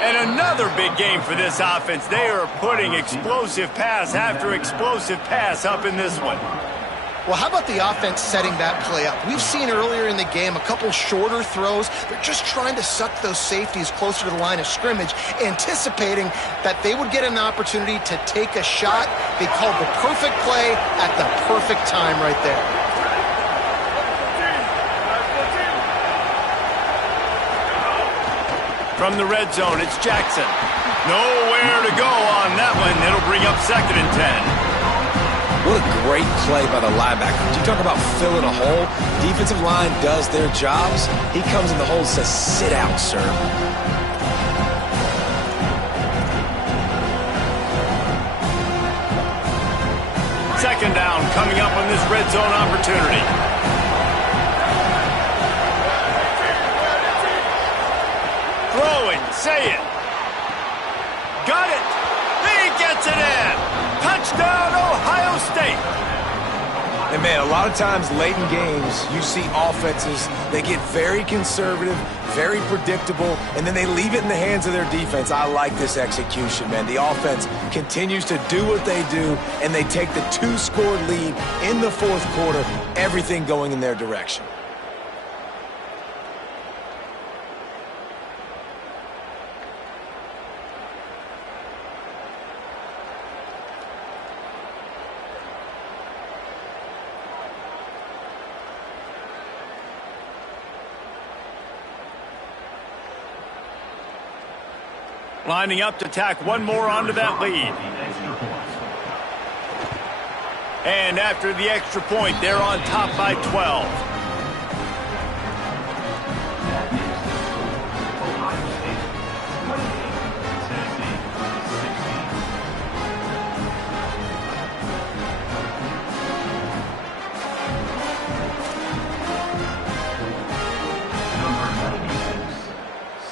And another big game for this offense. They are putting explosive pass after explosive pass up in this one. Well, how about the offense setting that play up? We've seen earlier in the game a couple shorter throws. They're just trying to suck those safeties closer to the line of scrimmage, anticipating that they would get an opportunity to take a shot. They called the perfect play at the perfect time right there. From the red zone, it's Jackson. Nowhere to go on that one. It'll bring up 2nd and 10. What a great play by the linebacker. You talk about filling a hole. Defensive line does their jobs. He comes in the hole and says, sit out, sir. Second down coming up on this red zone opportunity. Throwing, say it. Got it. He gets it in. Touchdown, Ohio State. And, man, a lot of times late in games, you see offenses, they get very conservative, very predictable, and then they leave it in the hands of their defense. I like this execution, man. The offense continues to do what they do, and they take the 2-score lead in the 4th quarter, everything going in their direction. Lining up to tack one more onto that lead. And after the extra point, they're on top by 12.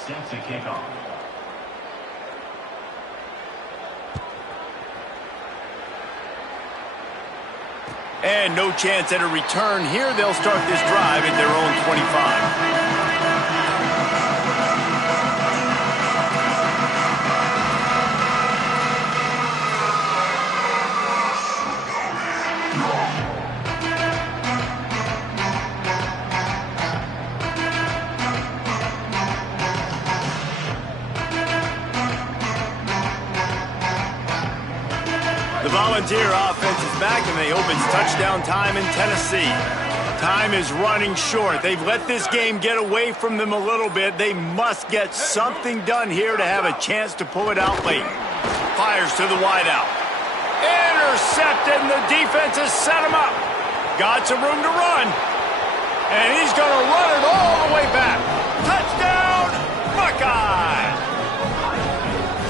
Set to kick off. And no chance at a return here. They'll start this drive at their own 25. The Volunteer offense is back, and they hope it's touchdown time in Tennessee. Time is running short. They've let this game get away from them a little bit. They must get something done here to have a chance to pull it out late. Fires to the wideout. Intercepted, and the defense has set him up. Got some room to run. And he's going to run it all the way back. Touchdown, Buckeye!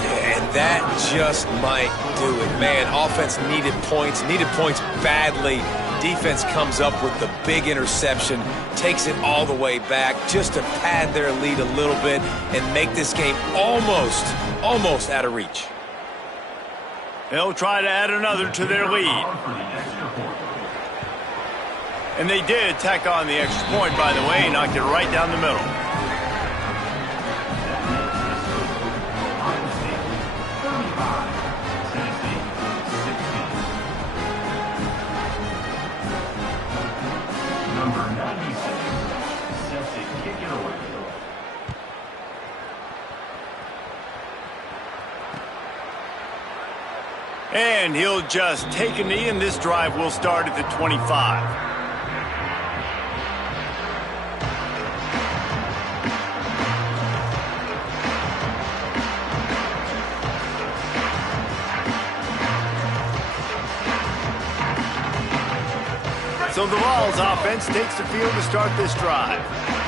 And that just might do it. Man, offense needed points badly. Defense comes up with the big interception, takes it all the way back just to pad their lead a little bit and make this game almost out of reach. They'll try to add another to their lead. And they did tack on the extra point, by the way, knocked it right down the middle. And he'll just take a knee, and this drive will start at the 25. So the Vols offense takes the field to start this drive.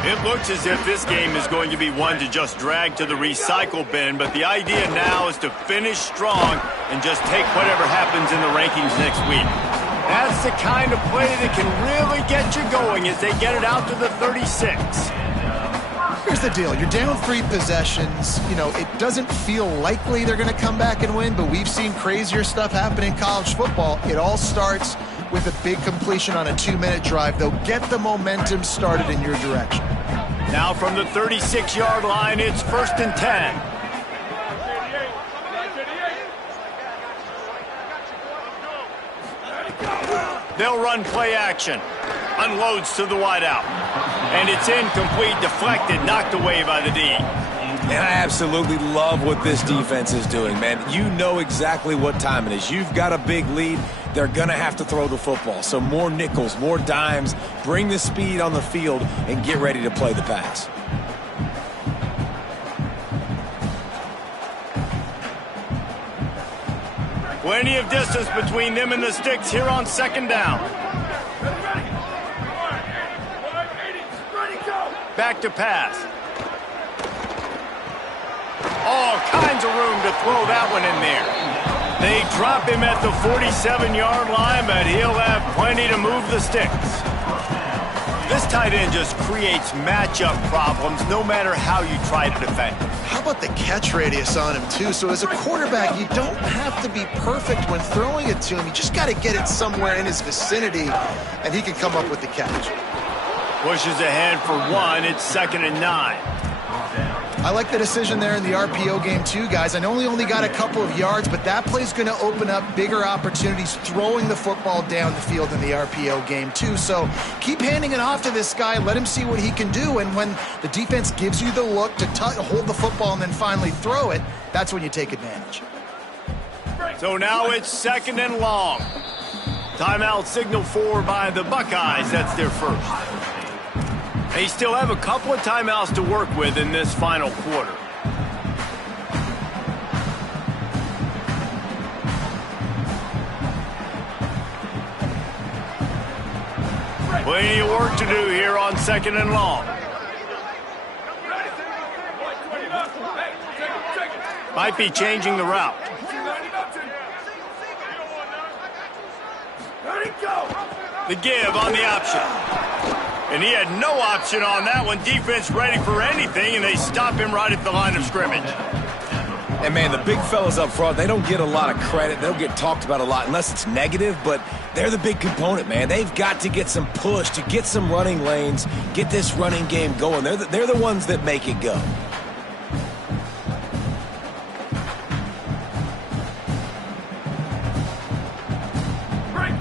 It looks as if this game is going to be one to just drag to the recycle bin, but the idea now is to finish strong and just take whatever happens in the rankings next week. That's the kind of play that can really get you going as they get it out to the 36. Here's the deal. You're down 3 possessions. You know, it doesn't feel likely they're going to come back and win, but we've seen crazier stuff happen in college football. It all starts with a big completion on a 2-minute drive. They'll get the momentum started in your direction. Now from the 36-yard line, it's 1st and 10. They'll run play action. Unloads to the wideout. And it's incomplete, deflected, knocked away by the D. And I absolutely love what this defense is doing, man. You know exactly what time it is. You've got a big lead. They're going to have to throw the football. So more nickels, more dimes, bring the speed on the field, and get ready to play the pass. Plenty of distance between them and the sticks here on second down. Back to pass. All kinds of room to throw that one in there. They drop him at the 47-yard line, but he'll have plenty to move the sticks. This tight end just creates matchup problems no matter how you try to defend him. How about the catch radius on him, too? So as a quarterback, you don't have to be perfect when throwing it to him. You just got to get it somewhere in his vicinity, and he can come up with the catch. Pushes ahead for one. It's 2nd and 9. I like the decision there in the RPO game, too, guys. I know he only got a couple of yards, but that play's going to open up bigger opportunities throwing the football down the field in the RPO game, too. So keep handing it off to this guy. Let him see what he can do. And when the defense gives you the look to hold the football and then finally throw it, that's when you take advantage. So now it's 2nd and long. Timeout signal for by the Buckeyes. That's their first. They still have a couple of timeouts to work with in this final quarter. Plenty of work to do here on 2nd and long. Might be changing the route. The give on the option. And he had no option on that one. Defense ready for anything, and they stop him right at the line of scrimmage. And, man, the big fellas up front, they don't get a lot of credit. They don't get talked about a lot unless it's negative, but they're the big component, man. They've got to get some push, to get some running lanes, get this running game going. They're the ones that make it go.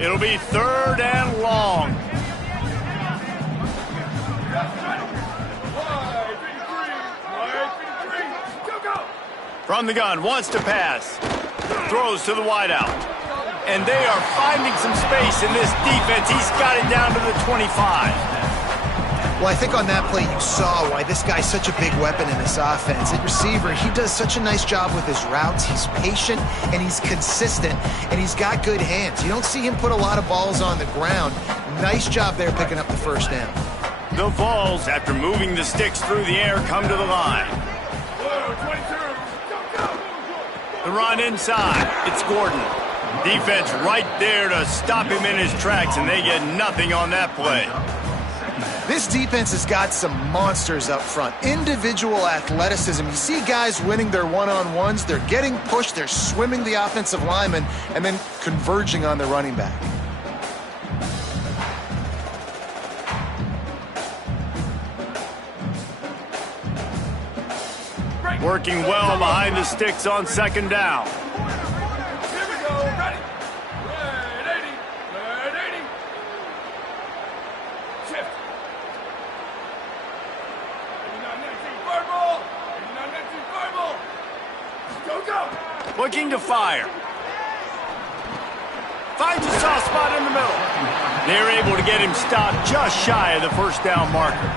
It'll be 3rd and long. From the gun, wants to pass. Throws to the wideout. And they are finding some space in this defense. He's got it down to the 25. Well, I think on that play you saw why this guy's such a big weapon in this offense. At receiver, he does such a nice job with his routes. He's patient, and he's consistent, and he's got good hands. You don't see him put a lot of balls on the ground. Nice job there picking up the first down. The Vols, after moving the sticks through the air, come to the line. The run inside. It's Gordon. Defense right there to stop him in his tracks, and they get nothing on that play. This defense has got some monsters up front. Individual athleticism. You see guys winning their one-on-ones. They're getting pushed. They're swimming the offensive lineman and then converging on the running back. Working well behind the sticks on 2nd down. Here we go. Ready? Red 80. Red 80. Shift. 89-19 fireball. 89-19 fireball. Go, go. Looking to fire. Finds a soft spot in the middle. They're able to get him stopped just shy of the first down marker.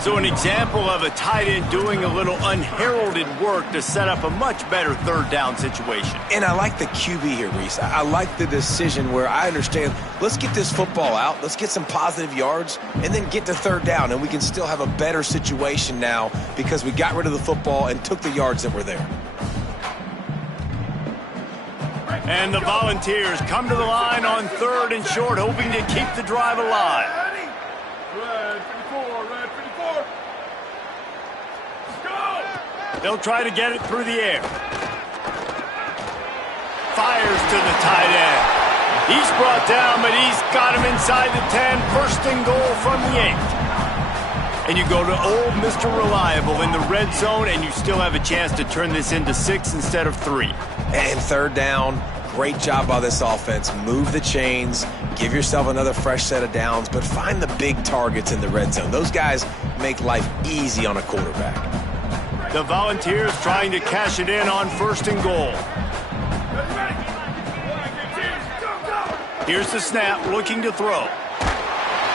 So an example of a tight end doing a little unheralded work to set up a much better 3rd down situation. And I like the QB here, Reese. I like the decision where I understand, let's get this football out, let's get some positive yards, and then get to 3rd down, and we can still have a better situation now because we got rid of the football and took the yards that were there. And the Volunteers come to the line on 3rd and short, hoping to keep the drive alive. Red 54, red 54. Go! They'll try to get it through the air. Fires to the tight end. He's brought down, but he's got him inside the 10. 1st and goal from the 8. And you go to old Mr. Reliable in the red zone, and you still have a chance to turn this into 6 instead of 3. And 3rd down, Great job by this offense. Move the chains, give yourself another fresh set of downs, but find the big targets in the red zone. Those guys make life easy on a quarterback. The Volunteers trying to cash it in on 1st and goal. Here's the snap, looking to throw.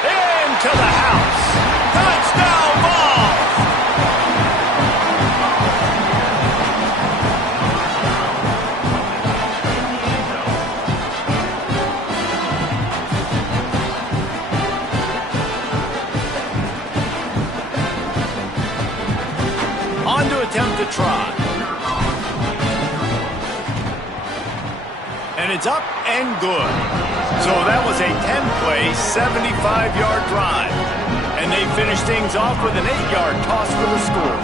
Into the house. Touchdown ball! On to attempt to try. And it's up and good. So that was a 10-play, 75-yard drive. And they finished things off with an 8-yard toss for the score.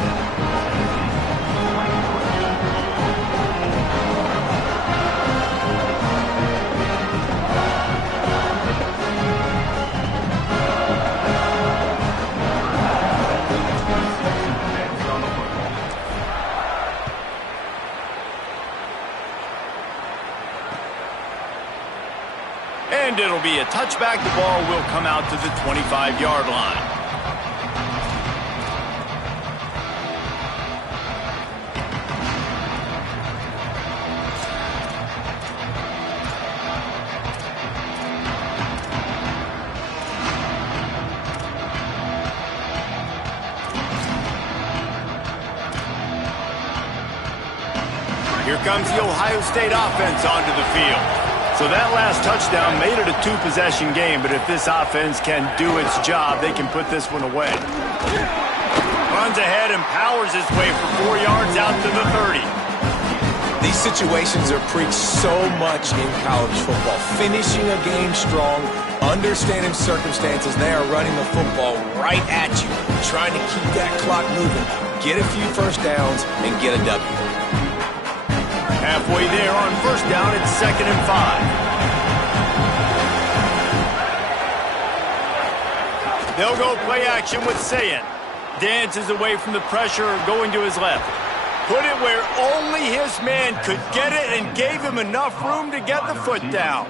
And it'll be a touchback. The ball will come out to the 25-yard line. Here comes the Ohio State offense onto the field. So that last touchdown made it a 2-possession game, but if this offense can do its job, they can put this one away. Runs ahead and powers his way for 4 yards out to the 30. These situations are preached so much in college football. Finishing a game strong, understanding circumstances. They are running the football right at you, trying to keep that clock moving, get a few first downs, and get a W. Halfway there on 1st down, it's 2nd and 5. They'll go play action with Sayin. Dances away from the pressure, going to his left. Put it where only his man could get it and gave him enough room to get the foot down.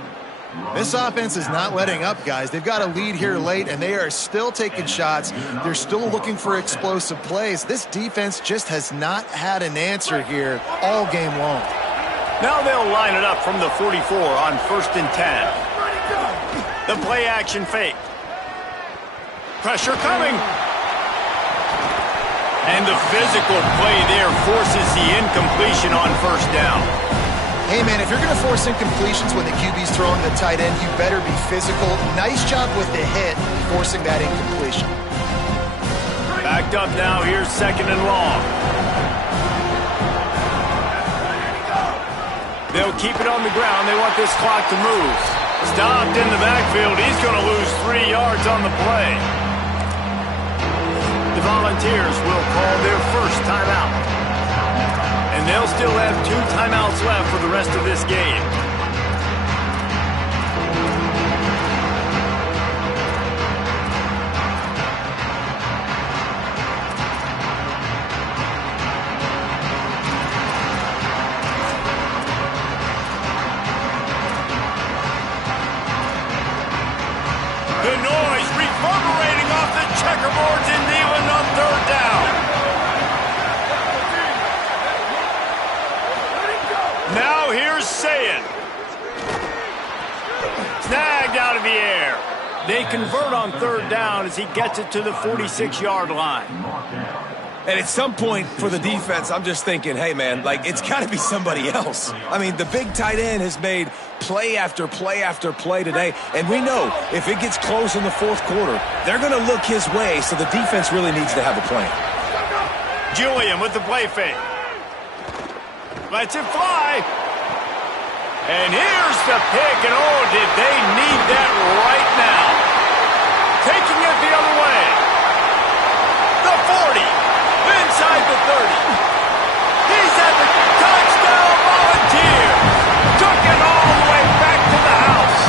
This offense is not letting up, guys. They've got a lead here late, and they are still taking shots. They're still looking for explosive plays. This defense just has not had an answer here all game long. Now they'll line it up from the 44 on 1st and 10. The play action fake. Pressure coming. And the physical play there forces the incompletion on 1st down. Hey, man, if you're going to force incompletions when the QB's throwing the tight end, you better be physical. Nice job with the hit, forcing that incompletion. Backed up now, here's 2nd and long. They'll keep it on the ground. They want this clock to move. Stopped in the backfield. He's going to lose 3 yards on the play. The Volunteers will call their first timeout. And they'll still have 2 timeouts left for the rest of this game. The noise reverberating off the checkerboards in Neyland on 3rd down. Now here's Sayin. Snagged out of the air. They convert on 3rd down as he gets it to the 46-yard line. And at some point for the defense, I'm just thinking, hey, man, like, it's got to be somebody else. I mean, the big tight end has made play after play after play today. And we know if it gets close in the 4th quarter, they're going to look his way, so the defense really needs to have a plan. Julian with the play fake. Lets it fly. And here's the pick, and oh, did they need that right now. Taking it the other way. The 40, inside the 30. He's at the touchdown. Volunteers. Took it all the way back to the house.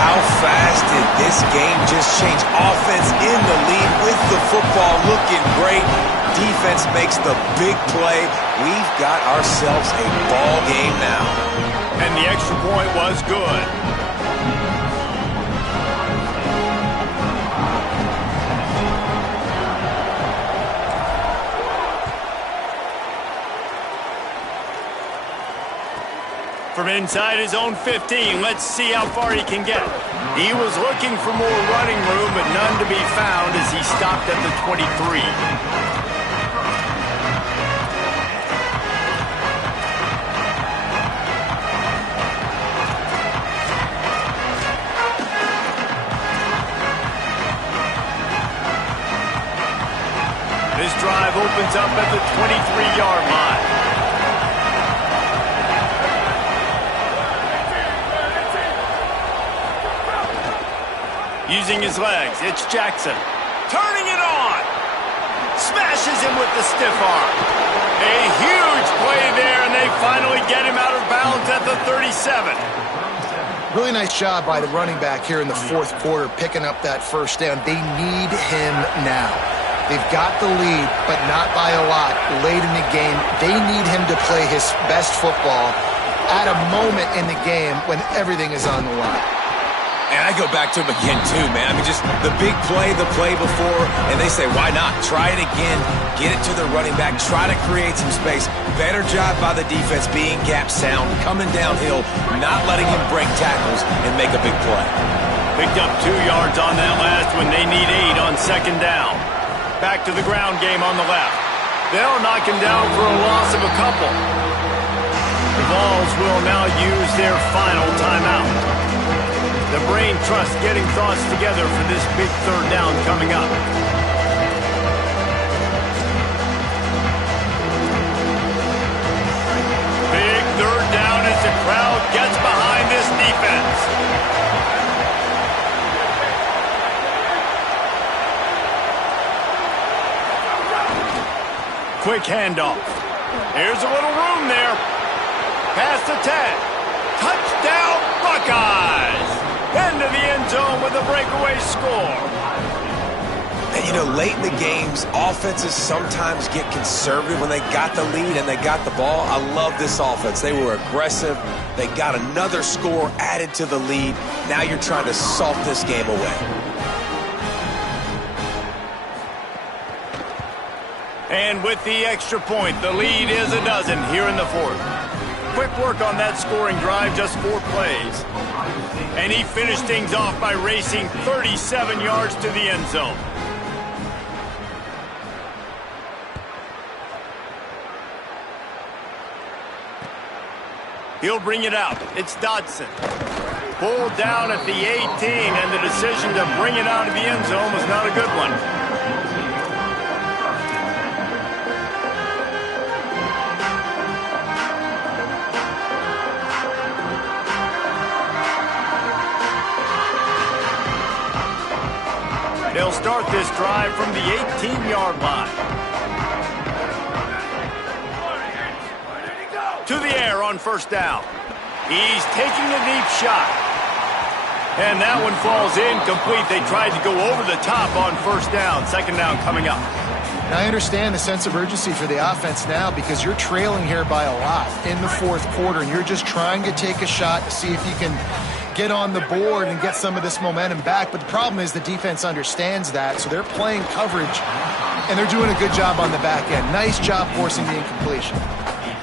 How fast did this game just changed. Offense in the lead with the football looking great. Defense makes the big play. We've got ourselves a ball game now. And the extra point was good. From inside his own 15, let's see how far he can get. He was looking for more running room, but none to be found as he stopped at the 23. This drive opens up at the 23-yard line. Using his legs, it's Jackson. Turning it on. Smashes him with the stiff arm. A huge play there, and they finally get him out of bounds at the 37. Really nice job by the running back here in the fourth quarter, picking up that first down. They need him now. They've got the lead, but not by a lot late in the game. They need him to play his best football at a moment in the game when everything is on the line. And I go back to him again, too, man. I mean, just the big play, the play before, and they say, why not? Try it again. Get it to the running back. Try to create some space. Better job by the defense being gap sound, coming downhill, not letting him break tackles and make a big play. Picked up 2 yards on that last when they need 8 on second down. Back to the ground game on the left. They'll knock him down for a loss of a couple. The Vols will now use their final timeout. The brain trust getting thoughts together for this big third down coming up. Big third down as the crowd gets behind this defense. Quick handoff. Here's a little room there. Past the 10. Touchdown, Buckeyes! Into the end zone with a breakaway score. And, you know, late in the games, offenses sometimes get conservative when they got the lead and they got the ball. I love this offense. They were aggressive. They got another score added to the lead. Now you're trying to salt this game away. And with the extra point, the lead is a dozen here in the fourth. Quick work on that scoring drive, just 4 plays. And he finished things off by racing 37 yards to the end zone. He'll bring it out. It's Dodson. Pulled down at the 18, and the decision to bring it out of the end zone was not a good one. They'll start this drive from the 18-yard line. To the air on first down. He's taking a deep shot. And that one falls incomplete. They tried to go over the top on first down. Second down coming up. And I understand the sense of urgency for the offense now because you're trailing here by a lot in the fourth quarter, and you're just trying to take a shot to see if you can get on the board and get some of this momentum back. But the problem is the defense understands that, so they're playing coverage, and they're doing a good job on the back end. Nice job forcing the incompletion.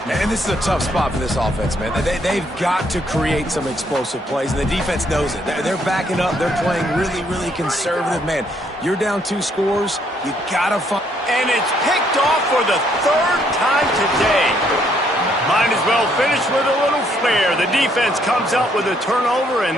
And this is a tough spot for this offense, man. They've got to create some explosive plays, and the defense knows it. They're backing up. They're playing really, really conservative. Man, you're down 2 scores. You got to find. And it's picked off for the 3rd time today. Might as well finish with a little flair. The defense comes up with a turnover, and they